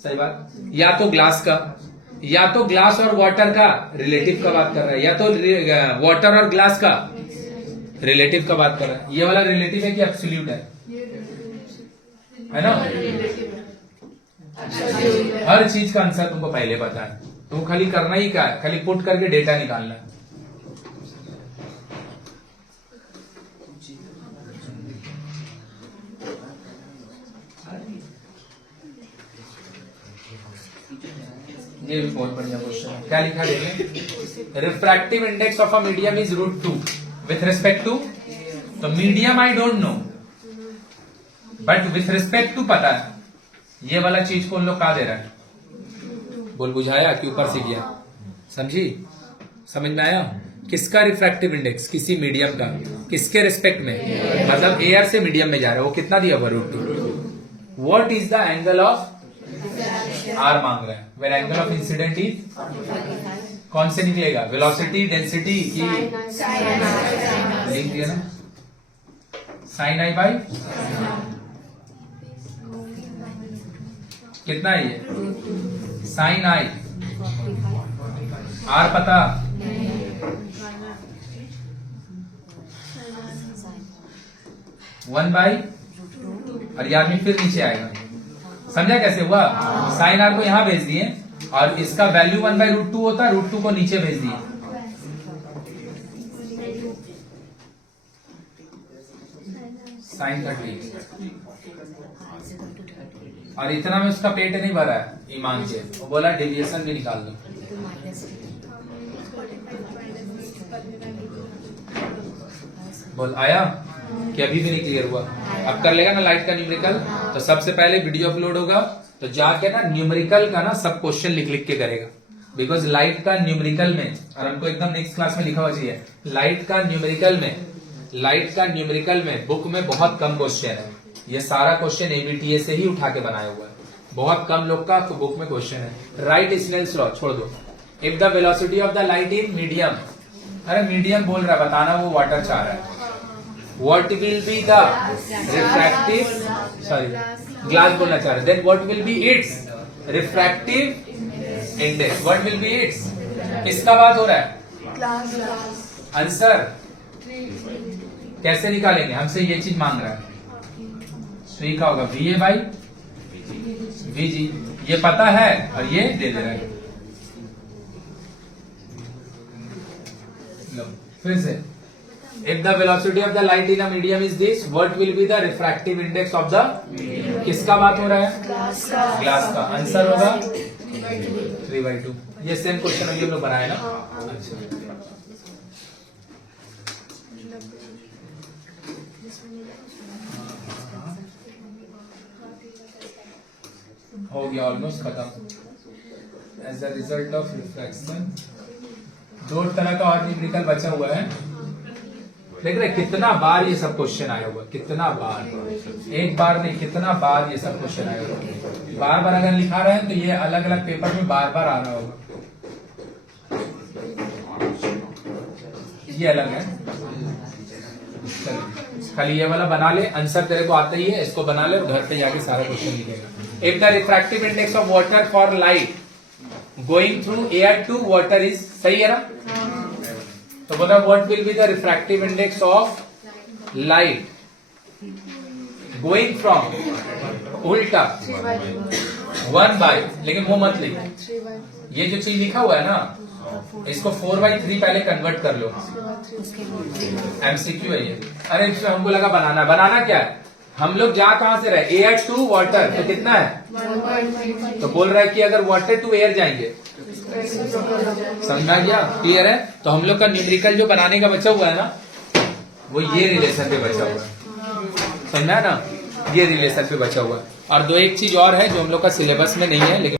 सही बात। या तो ग्लास का, या तो ग्लास और वाटर का रिलेटिव का बात कर रहा है, या तो वाटर और ग्लास का रिलेटिव का बात कर रहा है। ये वाला रिलेटिव है कि एब्सोल्यूट है ना? हर चीज का आंसर तुमको पहले पता है, तो खाली करना ही क्या है? खाली पुट करके डेटा निकालना है। ये भी बहुत बढ़िया क्वेश्चन है। क्या लिखा है? Refractive index of a medium is √2 with respect to. तो medium I don't know, but with respect to पता है। ये वाला चीज को उन लोग कहा दे रहा है? बोल, बुझाया कि ऊपर से किया? समझी? समझ में आया? किसका रिफ्रैक्टिव इंडेक्स? किसी मीडियम का। किसके रिस्पेक्ट में? मतलब एयर से मीडियम में जा रहा है, वो कितना दिया हुआ? √2। What is the angle of R मांग रहा है। When angle of incident is कौन से निकलेगा? वेलोसिटी, डेंसिटी की लिख दिया ना, sin I बाई कितना है ये? sin I। R पता? वन बाई, और ये आदमी फिर नीचे आएगा। समझा कैसे हुआ? साइन आर को यहां भेज दिए और इसका वैल्यू 1/√2 होता है, √2 को नीचे भेज दिए। साइन 30 और इतना में उसका पेट नहीं भरा है ईमान के, वो बोला डेविएशन भी निकाल दो। बोल आया कि अभी भी नहीं क्लियर हुआ? अब कर लेगा ना लाइट का न्यूमेरिकल। तो सबसे पहले वीडियो अपलोड होगा तो जाके ना न्यूमेरिकल का ना सब क्वेश्चन लिख लिख के करेगा, बिकॉज लाइट का न्यूमेरिकल में, और हमको एकदम नेक्स्ट क्लास में लिखा हुआ चाहिए, लाइट का न्यूमेरिकल में बुक में बहुत कम क्वेश्चन है। ये सारा क्वेश्चन एबीटीए से ही उठा के बनाया हुआ है, बहुत कम लोग का बुक में क्वेश्चन है। राइट स्नेल्स लॉ छोड़ दो। If the velocity of the light in medium, अरे मीडियम बोल रहा है, बताना वो वाटर चाह रहा है। What will be the refractive, sorry, glass बोलना चाह रहे, then what will be its refractive index? What will be its? किसका बात हो रहा है? आंसर कैसे निकालेंगे? हमसे ये चीज मांग रहा है, तो ये क्या होगा? VA बाई VG, ये पता है और ये दे दे रहा है। लो फिर से, if the velocity of the light in a medium is this, what will be the refractive index of the medium? किसका बात हो रहा है? ग्लास का। आंसर होगा 3/2। ये सेम क्वेश्चन अभी हम लोग बनाए ना। अच्छा, हो गया ऑलमोस्ट खत्म। As a result of refraction, 2 तरह का और न्यूमेरिकल बचा हुआ है। देख रहे कितना बार ये सब क्वेश्चन आया हुआ, कितना बार, एक बार नहीं कितना बार ये सब क्वेश्चन आया हुआ। बार बार अगर लिखा रहे हैं तो ये अलग अलग पेपर में बार बार आ रहा होगा। ये अलग है, चलो, खाली ये वाला बना ले, आंसर तेरे को आता ही है, इसको बना ले और घर पे जाके सारा क्वेश्चन लिखेगा। If the refractive index of water for light going through air to water is, सही है ना? तो बोला what will be the refractive index of light going from, उल्टा 1/, लेकिन वो मत लिख, ये जो चीज लिखा हुआ है ना, इसको 4/3 पहले कन्वर्ट कर लो। एमसीक्यू है ये। अरे इसमें हमको लगा बनाना क्या है, हम लोग जा कहां से रहे, एयर टू वाटर, तो कितना है, तो बोल रहा है कि अगर वाटर टू एयर जाएंगे, समझा गया, क्लियर है? तो हम लोग का न्यूमेरिकल जो बनाने का बचा हुआ है ना, वो ये रिलेशन पे बचा हुआ है, समझा ना, ये रिलेशन पे बचा हुआ है। और दो एक चीज और है जो हम लोग का सिलेबस में नहीं है, लेकिन